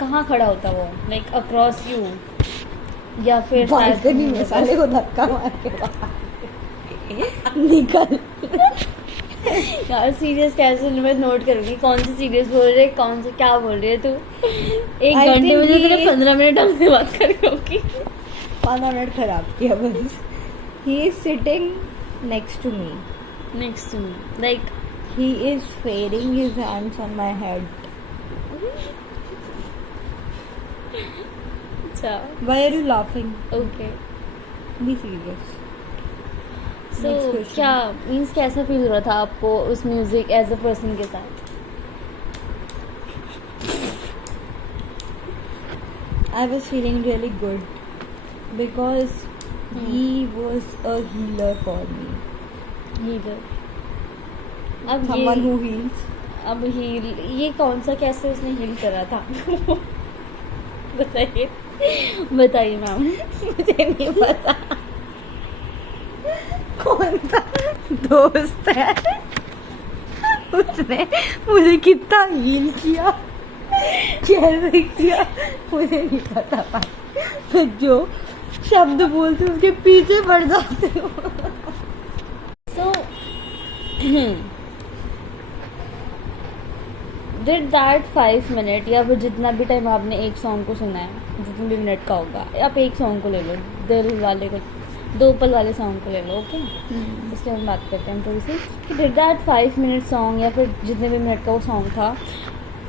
कहाँ खड़ा होता वो? Like across you. या फिर balcony में साले को धक्का मार के बाहर निकल. यार सीरियस कैसे मैं नोट करूँगी कौन सी सीरियस बोल रहे कौन से क्या बोल रहे है तू. एक I घंटे think में तो तेरे ये- 15 मिनट हमसे बात कर रही होगी. 5 मिनट खराब किया बस. He is sitting next to me. Next to me. Like He is fading his hands on my head. अच्छा. Why are you laughing? Okay. Be serious. So Next question. क्या मीन्स कैसा फील हो रहा था आपको उस म्यूजिक एज अ पर्सन के साथ? I was feeling really good because he was a healer for me. Healer. अब Someone who ये heals. अब हील ये कौन सा कैसे उसने हील करा था? बताइए बताइए मैम. मुझे नहीं पता कौन सा दोस्त है उसने मुझे कितना हील किया कैसे किया मुझे नहीं पता भाई. मैं जो शब्द बोलती हूँ उसके पीछे पड़ जाती हूँ. So डिड दैट 5 मिनट या फिर जितना भी टाइम आपने एक सॉन्ग को सुना है जितने भी मिनट का होगा आप एक सॉन्ग को ले लो दिल वाले को दो पल वाले सॉन्ग को ले लो. ओके इसके हम बात करते हैं थोड़ी सी कि डिड दैट 5 मिनट सॉन्ग या फिर जितने भी मिनट का वो सॉन्ग था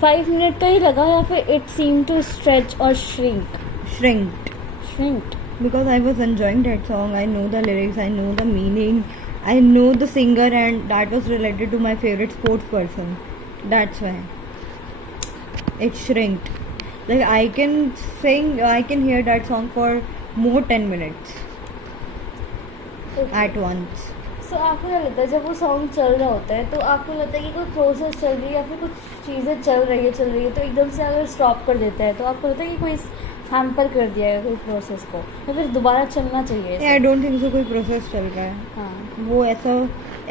5 मिनट का ही लगा या फिर इट सीम टू स्ट्रेच और Shrinked shrink. because I was enjoying that song. I know the lyrics, I know the meaning, I know the singer, and that was related to my favorite sports person. That's why it shrinked. Like I can sing, I can hear that song for more 10 minutes at once. सो आपको क्या लगता है जब वो song चल रहा होता है तो आपको लगता है कि कोई प्रोसेस चल रही है या फिर कुछ चीज़ें चल रही है तो एकदम से अगर स्टॉप कर देता है तो आपको लगता है कि कोई हैम्पर कर दिया है कोई प्रोसेस को या फिर दोबारा चलना चाहिए Yeah, I don't think so. कोई प्रोसेस चल रहा है. हाँ वो ऐसा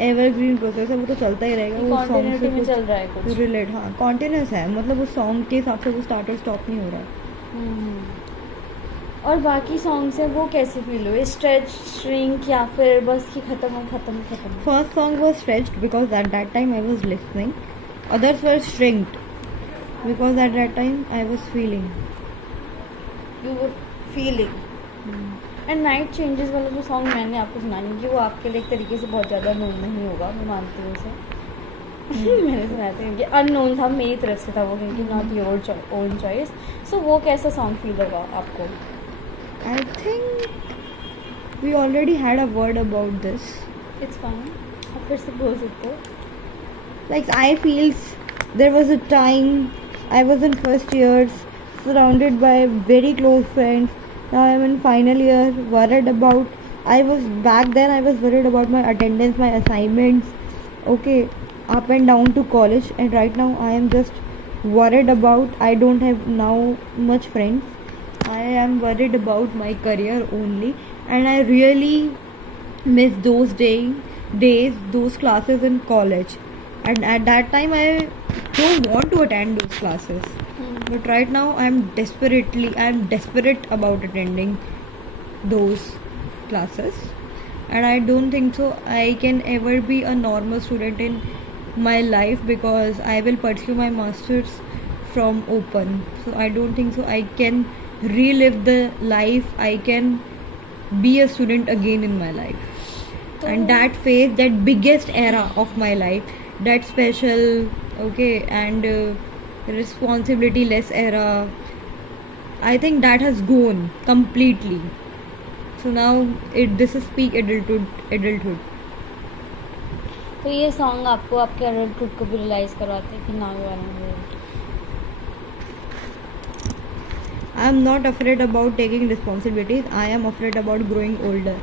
एवरग्रीन प्रोसेस है, वो तो चलता ही रहेगा. वो सॉन्ग कॉन्टिन्यूटी से में चल रहा है कुछ. कुछ रिलेट. हाँ, कॉन्टिन्यूस है. मतलब उस सॉन्ग के हिसाब से वो स्टार्ट और स्टॉप नहीं हो रहा है. और बाकी सॉन्ग्स हैं वो कैसे फील हुए स्ट्रेच श्रिंक या फिर बस कि खत्म. First song was stretched because at that time I was listening. Others were shrinked because at that time I was feeling. You were feeling. And night changes वाला जो सॉन्ग मैंने आपको सुना क्योंकि वो आपके लिए एक तरीके से बहुत ज़्यादा नोन नहीं होगा मैं मानती हूँ उसे. मैंने सुना था क्योंकि अननोन था मेरी तरफ से था वो क्योंकि नॉट योर ओन चॉइस. सो वो कैसा सॉन्ग फील होगा आपको? I think we already had a word about this. It's fine आप फिर से बोल सकते हो. Like I feels there was a time I was in first years, surrounded by very close friends. Now I'm in final year, worried about. Back then I was worried about my attendance, my assignments. Okay, up and down to college, and right now I am just worried about. I don't have now much friends. I am worried about my career only, and I really miss those days, those classes in college. And at that time I don't want to attend those classes. But right now I'm desperate about attending those classes, and I don't think so I can ever be a normal student in my life because I will pursue my masters from open. So I don't think so I can relive the life. I can be a student again in my life. And that phase, that biggest era of my life, that special, okay, and responsibility less era, I think that has gone completely. So now this is peak adulthood. तो ये song आपको आपके adulthood को भी realise करवाते हैं कि now you are an adult. I am not afraid about taking responsibilities. I am afraid about growing older.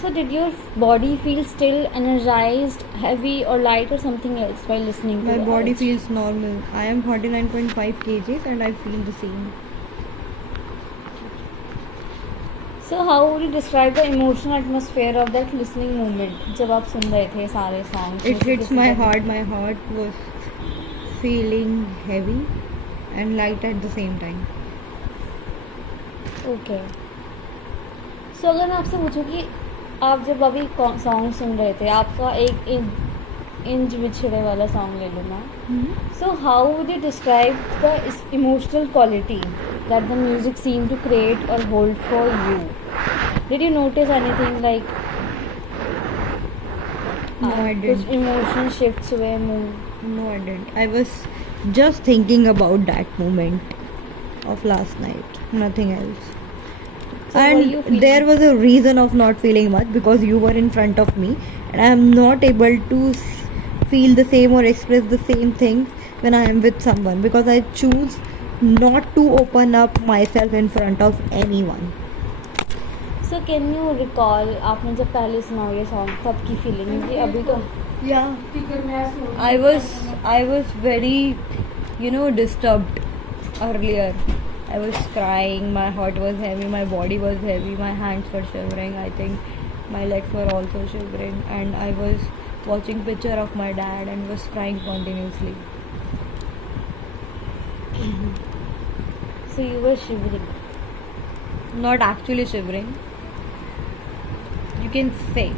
So did your body feel still, energized, heavy or light or something else while listening to My the body artist? feels normal. I am 49.5 kgs and I feel the same. So how would you describe the emotional atmosphere of that listening moment जब आप सुन रहे थे सारे songs? It hits my heart. My heart was feeling heavy and light at the same time. Okay. So अगर मैं आपसे पूछूं कि आप जब अभी सॉन्ग सुन रहे थे, आपका एक इंच बिछड़े वाला सॉन्ग ले लूँ मैं. So how would you describe the emotional quality that the music seemed to create or hold for you? Did you notice anything like No, I कुछ didn't. emotion shifts हुए mood? No, I didn't. I was just thinking about that moment of last night. Nothing else. So were you And feeling- there was a reason of not feeling much because you were in front of me and I am not able to feel the same or express the same things when I am with someone because I choose not to open up myself in front of anyone. So can you recall आपने जब पहले सुना हो ये song तब की feeling कि अभी तो Yeah. I was very, disturbed earlier. I was crying, my heart was heavy, my body was heavy, my hands were shivering, I think my legs were also shivering, and I was watching picture of my dad and was crying continuously. so you were shivering. Not actually shivering. You can say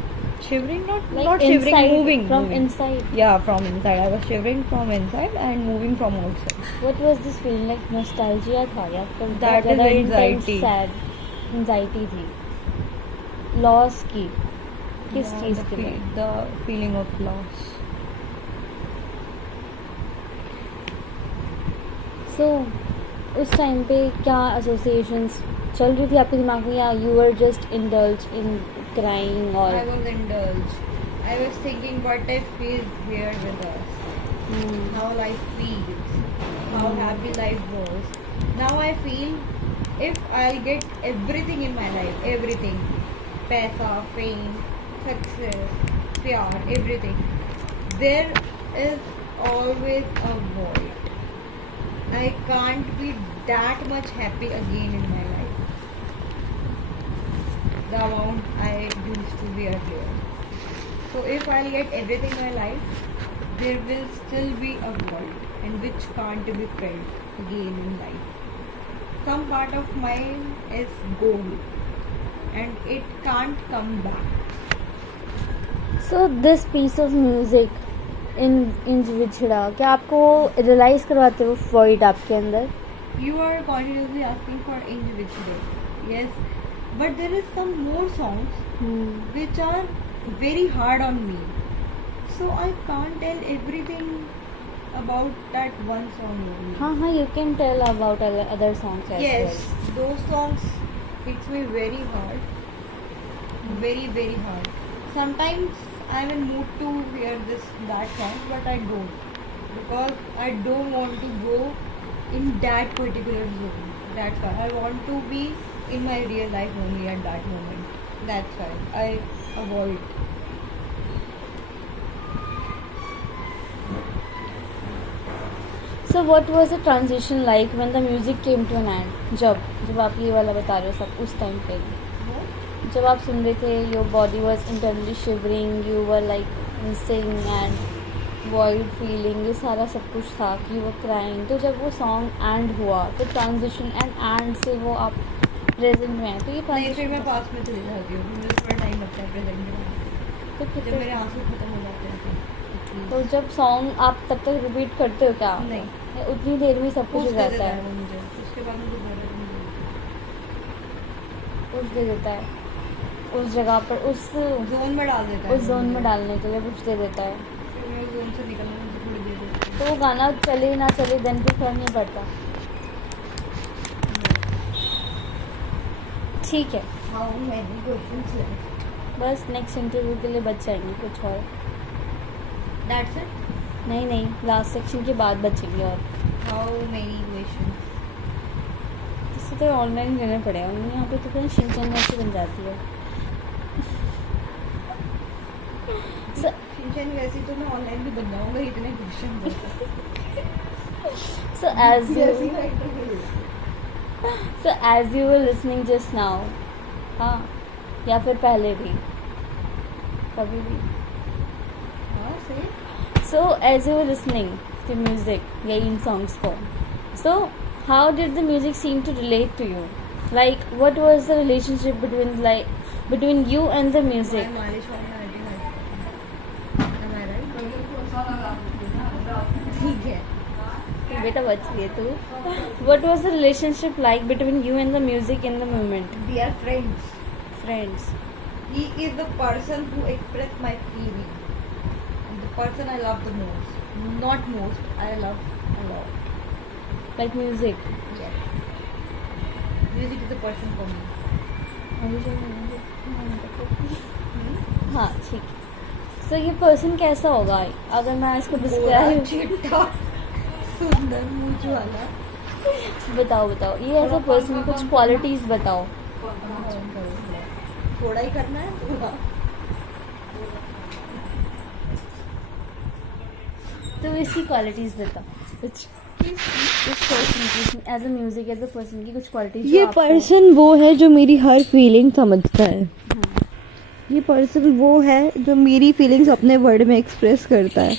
shivering, not shivering, inside, moving. from moving. inside. Yeah, from inside. I was shivering from inside and moving from outside. What was this feeling like? Nostalgia था या फिर That is ज़्यादा intense anxiety. sad anxiety थी? Loss की किस Yeah, चीज़ के लिए? the feeling of loss. So उस टाइम पे क्या associations चल रही थी आपके दिमाग में या you were just indulged in crying or I was indulged. I was thinking what if he's here with us. How life feels. How happy life was. Now I feel if I'll get everything in my life, everything, paisa, fame, success, pyar, everything, there is always a void. I can't be that much happy again in my life. The amount I used to be earlier. So if I'll get everything in my life, there will still be a void and which can't be filled again in life. Some part of mine is gone and it can't come back. So this piece of music in विछड़ा क्या आपको realise करवाते हो void आपके अंदर? You are continuously asking for individual. Yes. But there is some more songs which are very hard on me. So I can't tell everything about that one song only. हाँ you can tell about other songs as Yes, well. those songs hits me very hard. Very, very hard. Sometimes I'm in mood to hear that song, but I don't. Because I don't want to go in that particular zone. That's why I want to be in my real life only at that moment. That's why I avoid. So what was the transition like when the music came to an end? जब आप ये वाला बता रहे हो सब उस time पे जब आप सुन रहे थे your body was internally shivering, you were like missing and void feeling, ये सारा सब कुछ था कि you were crying. तो जब वो song end हुआ तो transition and से वो आप present में हैं तो ये नहीं, फिर transition मैं पास में चली जाती हूँ. मुझे थोड़ा टाइम लगता है प्रेजेंट में. तो जब कितने मेरे आंसू खत्म हो जाते हैं तो जब सॉन्ग आप तब तक रिपीट करते हो क्या? नहीं. या उतनी देर में सब कुछ हो पुश दे जाता देता है? है वो मुझे. उसके बाद मुझे बोला पुश दे देता है उस जगह पर उस जोन में डाल देता है. जोन में डालने के लिए पुश दे देता है. फिर मैं जोन से निकलने में मुझे थोड़ी देर लगती है. तो वो गाना चले ना चले देन भी फर्क नहीं पड़ता. ठीक है How many questions left? बस नेक्स्ट इंटरव्यू के लिए बच जाएंगे कुछ और That's it. नहीं लास्ट सेक्शन के बाद बचेंगे और How many questions? इससे तो ऑनलाइन करने पड़ेगा. यहाँ पे तो फिर शिनचैन वैसे बन जाती है. शिनचैन वैसे तो मैं ऑनलाइन भी बन जाऊंगा इतने question. So as you were listening just now, हाँ, या फिर पहले भी, कभी भी. हाँ सही. So as you were listening to music या इन songs को, so how did the music seem to relate to you? Like what was the relationship between you and the music? My Malish one am I right? ठीक है. बेटा बच गई तू. What was the relationship like between you and the music in the moment? We are friends. Friends. He is the person who expressed my feeling. And the person I love the most. Not most, I love a lot. Like music. Yes. Music is a person for me. हाँ ठीक है. So ये person कैसा होगा अगर मैं इसको describe. चिट्टा सुंदर मूंछ वाला. बताओ ये ऐसा पर्सन कुछ क्वालिटीज बताओ. थोड़ा ही करना है थोड़ा. तो इसकी क्वालिटीज बताओ कुछ. इस पर्सन की as a music as a person की कुछ क्वालिटीज. ये पर्सन वो है जो मेरी हर फीलिंग समझता है. ये पर्सन वो है जो मेरी फीलिंग्स अपने वर्ड में एक्सप्रेस करता है.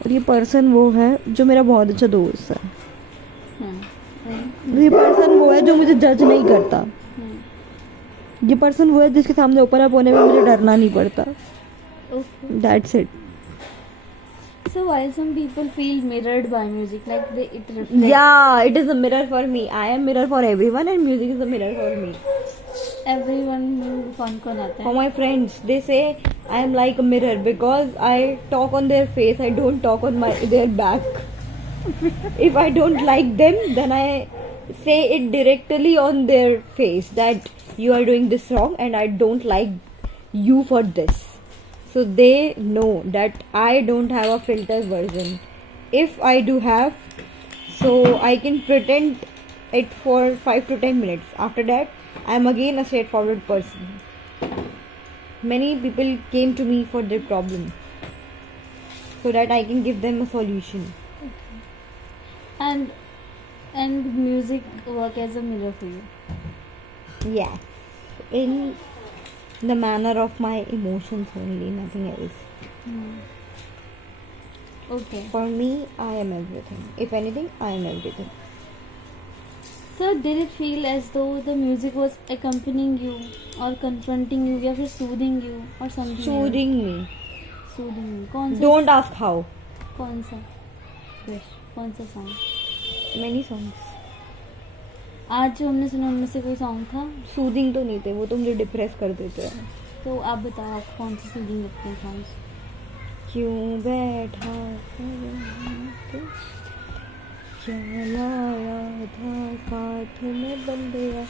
और ये पर्सन वो है जो मेरा बहुत अच्छा दोस्त है. ये पर्सन वो है जो मुझे जज नहीं करता. ये पर्सन वो है जिसके सामने ओपन अप होने में मुझे डरना नहीं पड़ता. That's it. So while some people feel mirrored by music, like it reflects. Yeah, it is a mirror for me. I am mirror for everyone, and music is a mirror for me. Everyone कौन आता For है. my friends, they say I am like a mirror because I talk on their face. I don't talk on their back. If I don't like them, then I say it directly on their face that you are doing this wrong, and I don't like you for this. So they know that I don't have a filtered version. If I do have, so I can pretend it for 5 to 10 minutes. After that, I am again a straightforward person. Many people came to me for their problem so that I can give them a solution. And music work as a mirror for you. Yeah, in the manner of my emotions only, nothing else. Okay. For me, I am everything. If anything, I am everything. So did it feel as though the music was accompanying you or confronting you या फिर soothing you or something? Soothing me. Soothing you. कौन सा? Don't ask how. कौन सा? Yes. कौन सा song? Many songs. आज जो हमने सुना उनमें से कोई सॉन्ग था? Soothing तो नहीं थे, वो तो मुझे डिप्रेस कर देते हैं. तो आप बताओ आप कौन से soothing लगते हैं सॉन्ग्स? क्यों बैठा क्या लाया था साथ में बंदिया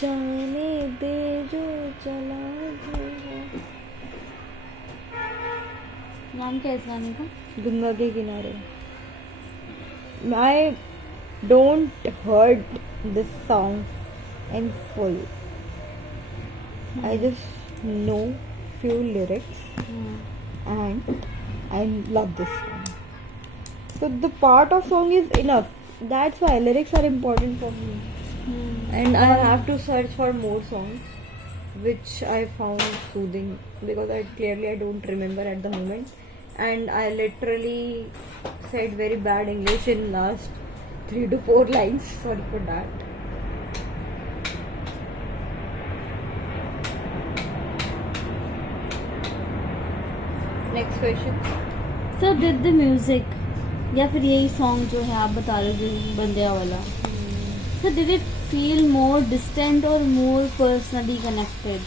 जाने दे जो चला गया. नाम क्या है इस गाने का? गंगा के किनारे. I don't heard this song in full. I just know few lyrics and I love this song. So the part of song is enough. That's why lyrics are important for me. And I have to search for more songs which I found soothing because I don't remember at the moment. And I literally said very bad English in last 3 to 4 lines. Sorry for that. Next question. So did the music या फिर यही song जो है आप बता रहे थे बंदिया वाला, so did it feel more distant or more personally connected?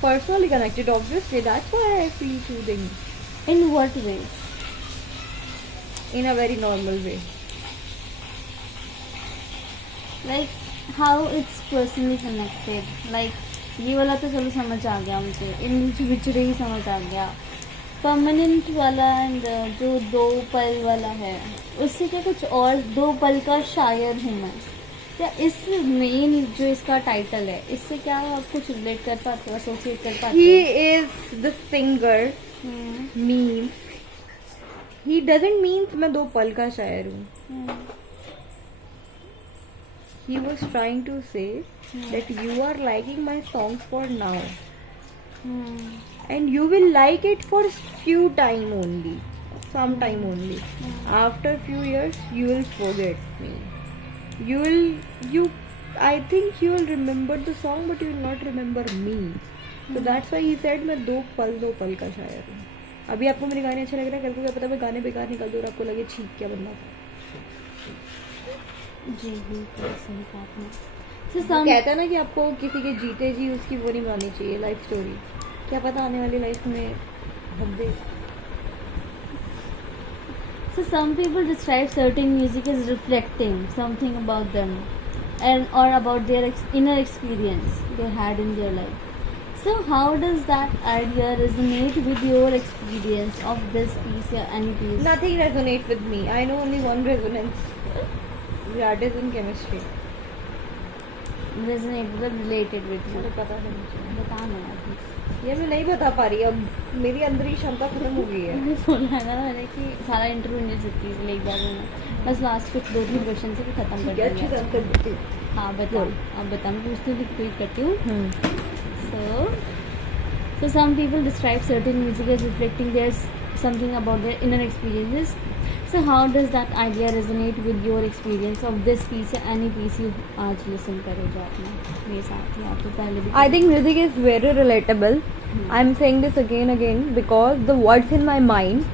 Personally connected, obviously. That's why I feel soothing. In what way? In a very normal way. Like how it's personally connected. Like ये वाला तो चलो समझ आ गया मुझे, इन बिछड़े ही समझ आ गया. परमानेंट वाला एंड जो 2 पल वाला है उससे क्या कुछ और 2 पल का शायर हूँ मैं, क्या इस मेन जो इसका टाइटल है इससे क्या आप कुछ रिलेट कर पाते हो, एसोसिएट कर पाते हो? He is the singer. Means he doesn't mean मैं 2 पल का शायर हूँ. he was trying to say that you are liking my songs for now, and you will like it for few time only, some time only. After few years you will forget me. You I think you will remember the song but you will not remember me. So that's why he said मैं दो पल का शायर हूँ. अभी आपको मेरे गाने अच्छे लग रहे हैं, कल को क्या पता मैं गाने बेकार निकल दूँ और आपको लगे ठीक क्या बंदा था. जी बिल्कुल सही कहा आपने. So वो some कहता है ना कि आपको किसी के जीते जी उसकी वो नहीं बनानी चाहिए लाइफ स्टोरी. क्या पता आने वाली लाइफ में हम दे. So some people describe certain music as reflecting something about them and or about their inner experience they had in their life. So how does that idea resonate with your experience of this piece or any piece? Nothing resonates with me. I know only one resonance. That is in chemistry. Resonate मतलब related with you. मुझे पता नहीं चला. बताना यार please. ये मैं नहीं बता पा रही. अब मेरी अंदर की क्षमता खत्म हो गई है. मैंने बोला है ना मैंने कि सारा इंटरव्यू नहीं सकती इसलिए एक बार में बस लास्ट कुछ 2-3 क्वेश्चन से भी खत्म कर अच्छी देंगे. बात कर देती हूँ. हाँ बताओ. अब बताओ मैं पूछती हूँ रिपीट करती हूँ. So some people describe certain music as reflecting something about their inner experiences. So how does that idea resonate with your experience of this piece or any piece you आज listen करे जो आपने मेरे साथ या आपको पहले भी. I think music is very relatable. I'm saying this again because the words in my mind,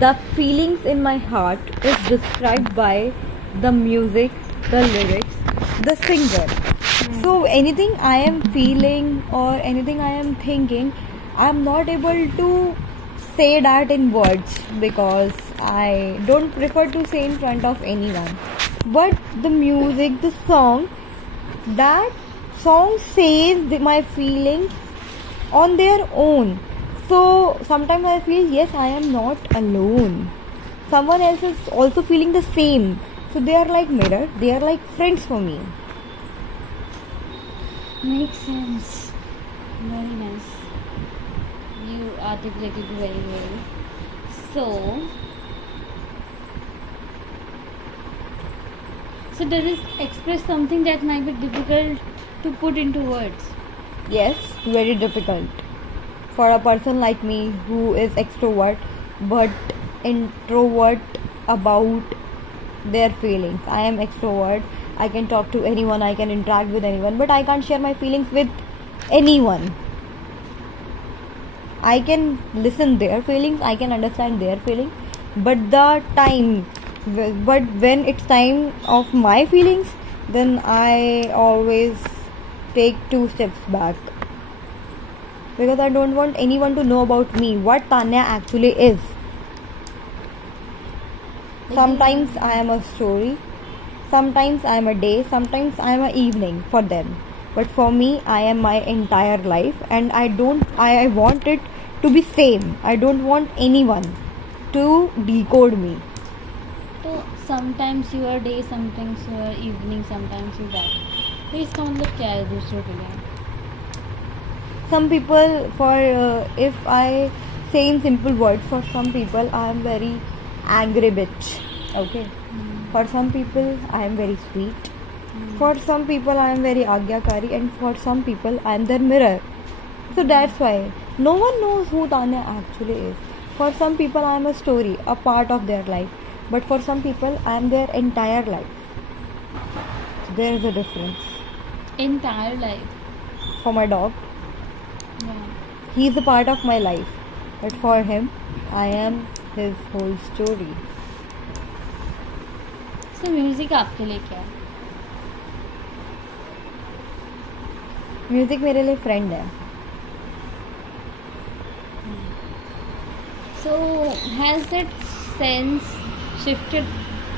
the feelings in my heart is described by the music, the lyrics, the singer. So anything I am feeling or anything I am thinking, I'm not able to say that in words because I don't prefer to say in front of anyone. But the music, the song, that song says my feelings on their own. So sometimes I feel yes, I am not alone. Someone else is also feeling the same. So they are like mirror. They are like friends for me. Makes sense. Very nice. You articulated very well. So does it express something that might be difficult to put into words? Yes, very difficult for a person like me who is extrovert but introvert about their feelings. I am extrovert. I can talk to anyone, I can interact with anyone, but I can't share my feelings with anyone. I can listen their feelings, I can understand their feelings, but when it's time of my feelings, then I always take 2 steps back because I don't want anyone to know about me, what Tanya actually is. Sometimes I am a story, sometimes I am a day, sometimes I am an evening for them, but for me I am my entire life, and I want it to be same. I don't want anyone to decode me. तो sometimes you are day, sometimes you are evening, sometimes you that. तो इसका मतलब क्या है दूसरों के लिए? Some people, if I say in simple words, for some people I am very angry bitch. Okay. For some people I am very sweet. For some people I am very agyakari, and for some people I am their mirror. So that's why no one knows who Tanya actually is. For some people I am a story, a part of their life, but for some people I am their entire life. So there is a difference. Entire life. For my dog, Yeah. he is a part of my life, but for him I am his whole story. So music आपके लिए क्या है? Music मेरे लिए friend है. So has that sense shifted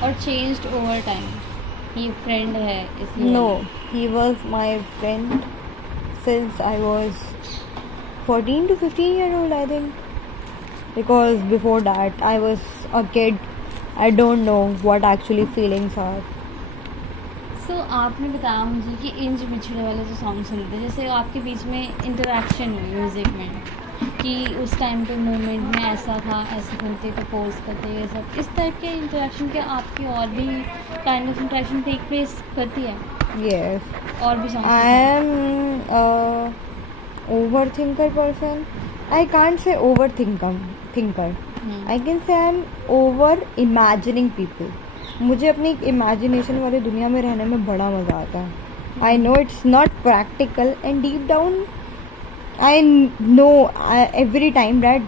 or changed over time? ये friend है इसलिए. No, he was my friend since I was 14 to 15 years old, I think. Because before that I was a kid. I don't know what actually feelings are. So आपने बताया मुझे कि inch बिछड़े वाले जो सॉन्ग सुनते हैं, जैसे आपके बीच में इंटरेक्शन हुई म्यूजिक में, कि उस टाइम पे मोमेंट में ऐसा था, ऐसे घूमते प्रपोज करते, ये सब इस टाइप के इंटरेक्शन के आपकी और भी kind of interaction take place करती है Yes. और भी song? I am a overthinker person. I can't say thinker. I can say I'm over imagining people. मुझे अपनी इमेजिनेशन वाली दुनिया में रहने में बड़ा मज़ा आता है. I know it's not practical and deep down I know every time that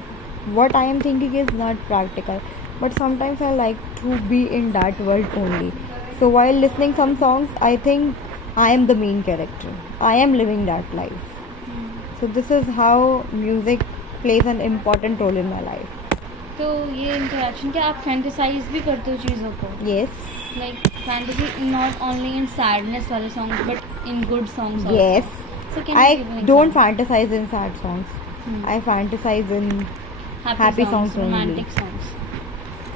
what I am thinking is not practical. But sometimes I like to be in that world only. So while listening some songs, I think I am the main character. I am living that life. So this is how music plays an important role in my life. तो ये interaction क्या आप fantasise भी करते हो चीज़ों को? Yes. Like fantasy not only in sadness वाले songs but in good songs? Yes. So can you I give an don't example? fantasize in sad songs. I fantasize in happy songs only. romantic songs.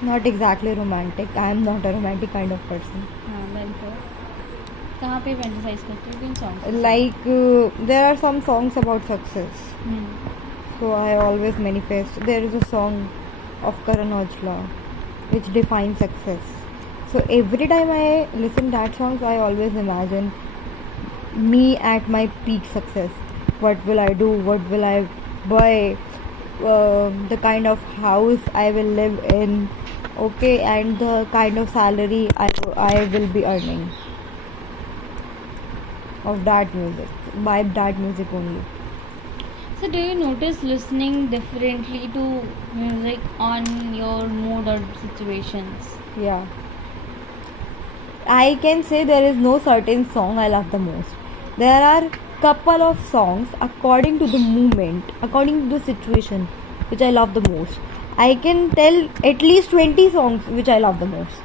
not exactly romantic. I am not a romantic kind of person. हाँ बिल्कुल. कहाँ पे fantasise करते हो किन songs? Like there are some songs about success. So I always manifest. There is a song of Karan Aujla which defines success. So every time I listen that songs, I always imagine me at my peak success. What will I do? What will I buy? The kind of house I will live in. Okay, and the kind of salary I will be earning of that music. By that music only. So do you notice listening differently to music on your mood or situations? Yeah. I can say there is no certain song I love the most. There are couple of songs according to the moment, according to the situation, which I love the most. I can tell at least 20 songs which I love the most.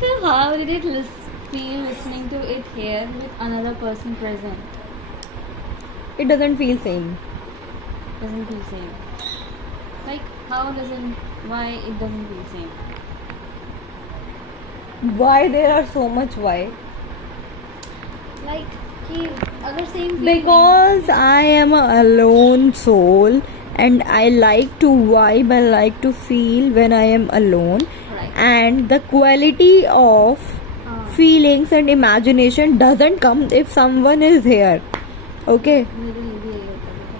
So how did it feel listening to it here with another person present? It doesn't feel same. Doesn't feel same. Like how doesn't, why it doesn't feel same? Why there are so much why? Like कि अगर same feel Because I am a alone soul and I like to vibe, I like to feel when I am alone. right. And the quality of feelings and imagination doesn't come if someone is here. Okay, मेरे लिए भी यही होता है,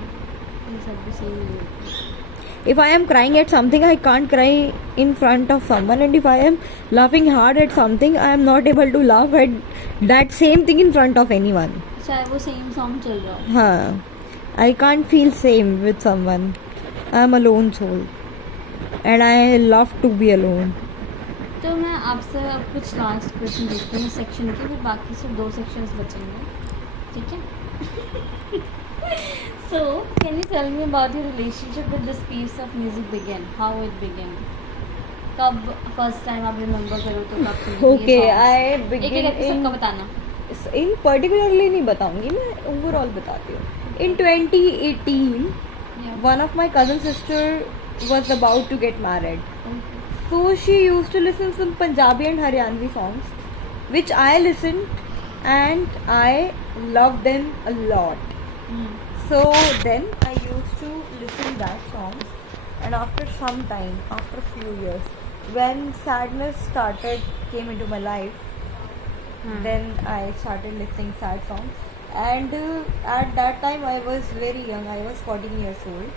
ये सब भी same ही होता है. if I am crying at something, I can't cry in front of someone, and if I am laughing hard at something, I am not able to laugh at that same thing in front of anyone. चाहे वो same song चल रहा हो. Huh. I can't feel same with someone. I am a lone soul and I love to be alone. तो मैं आपसे अब कुछ लास्ट क्वेश्चन पूछती हूँ सेक्शन के, फिर बाकी सिर्फ 2 सेक्शंस बचेंगे, ठीक है? So can you tell me about your relationship with this piece of music began? How it began? कब फर्स्ट टाइम आप रिमेम्बर करो तो कब सुनी थी ये Okay, songs? I एक begin एक एपिसोड in का बताना. in particularly नहीं बताऊंगी मैं, overall बताती हूँ. In 2018, Yeah. one of my cousin sister was about to get married. So she used to listen some Punjabi and Haryanvi songs, which I listened and I loved them a lot. So then I used to listen that songs, and after some time, after a few years, when sadness came into my life, then I started listening sad songs. And at that time I was very young, I was 14 years old.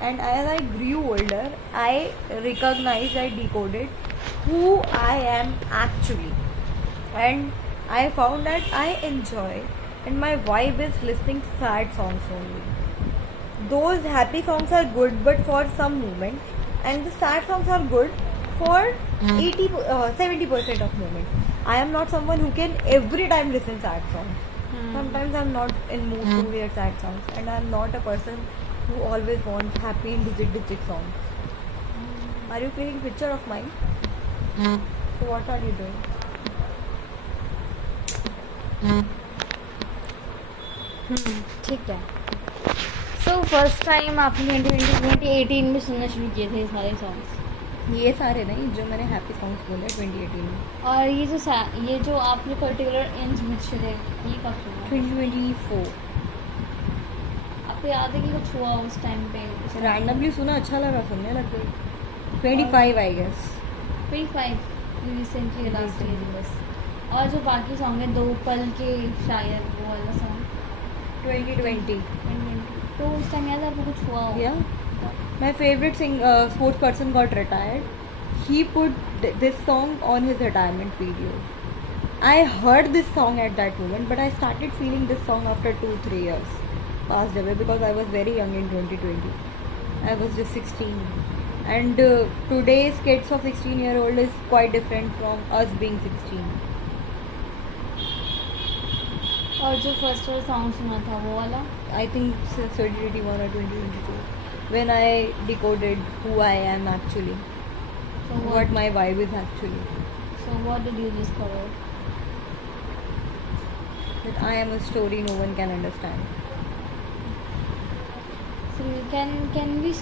And as I grew older, I recognized, I decoded who I am actually. And I found that I enjoy and my vibe is listening sad songs only. Those happy songs are good but for some moment, and the sad songs are good for 70% of moments. I am not someone who can every time listen sad songs. Sometimes I'm not in mood to hear sad songs, and I'm not a person who always wants happy and digit songs. Are you feeling picture of mine? So what are you doing? ठीक है. So first time आपने 2018 में सुनना शुरू किए थे ये सारे सॉन्ग्स. ये सारे नहीं जो मैंने हैप्पी सॉन्ग्स बोले 2018 में। और ये जो आपने पर्टिकुलर इंच बिछड़े ये कब सुना? 2024 आपको याद है कि कुछ हुआ उस टाइम पे? रैंडमली सुना, अच्छा लगा, सुनने लग गई। 25 I guess. 25 recently last year Recently. बस। और जो बाकी सॉन्ग है दो पल के शायद वो वाला सॉन्ग 2020 तो उस टाइम याद है आपको कुछ हुआ हो? yeah, my favorite sports person got retired. He put this song on his retirement video. I heard this song at that moment, but I started feeling this song after 2-3 years passed away because I was very young in 2020. I was just 16, and today's kids of 16-year-old is quite different from us being 16. और जो first वाला song सुना था वो वाला? I think since 2021 or 2022, when I decoded who I am actually, So what my vibe is actually, So what did you discover? that I am a story no one can understand. So can we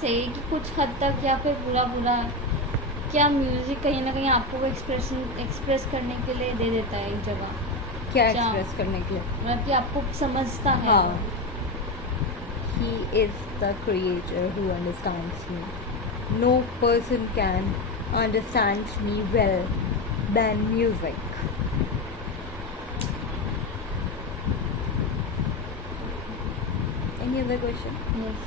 say कि कुछ हद तक या फिर पूरा क्या music कहीं ना कहीं आपको एक्सप्रेस करने के लिए दे देता है एक जगह, क्या अच्छा। एक्सप्रेस करने के लिए? मतलब कि आपको समझता है? हाँ, he is the creator who understands me. No person can understands me well than music. Any other question? Yes.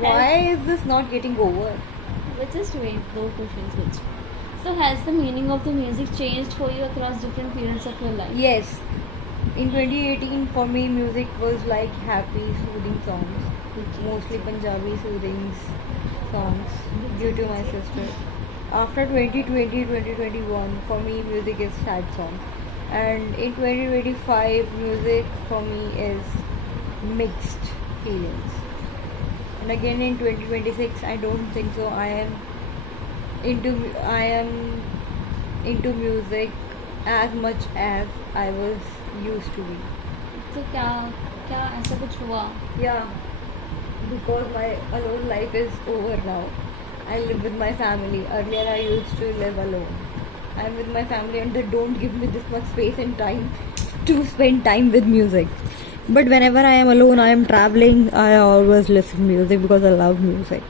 Why is this not getting over? Let's just wait. Those questions which. So has the meaning of the music changed for you across different periods of your life? Yes. In 2018, for me, music was like happy, soothing songs. Mostly Punjabi soothing songs due to my sister. After 2020, 2021, for me, music is sad song. And in 2025, music for me is mixed feelings. And again in 2026, I don't think so. I am into music as much as I was used to be. तो क्या ऐसा कुछ हुआ? Yeah, because my alone life is over now. I live with my family. Earlier I used to live alone. I'm with my family and they don't give me this much space and time to spend time with music. But whenever I am alone, I am traveling, I always listen music because I love music.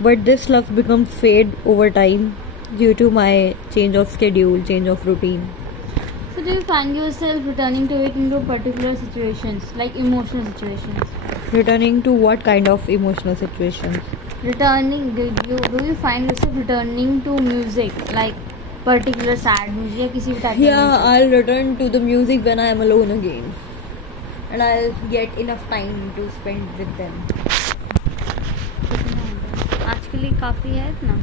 But this love becomes fade over time due to my change of schedule, change of routine. So do you find yourself returning to it into particular situations, like emotional situations? Returning to what kind of emotional situations? Returning, do you find yourself returning to music, like particular sad music या किसी भी type of Yeah, music? I'll return to the music when I am alone again. And I'll get enough time to spend with them. आज के लिए काफ़ी है इतना?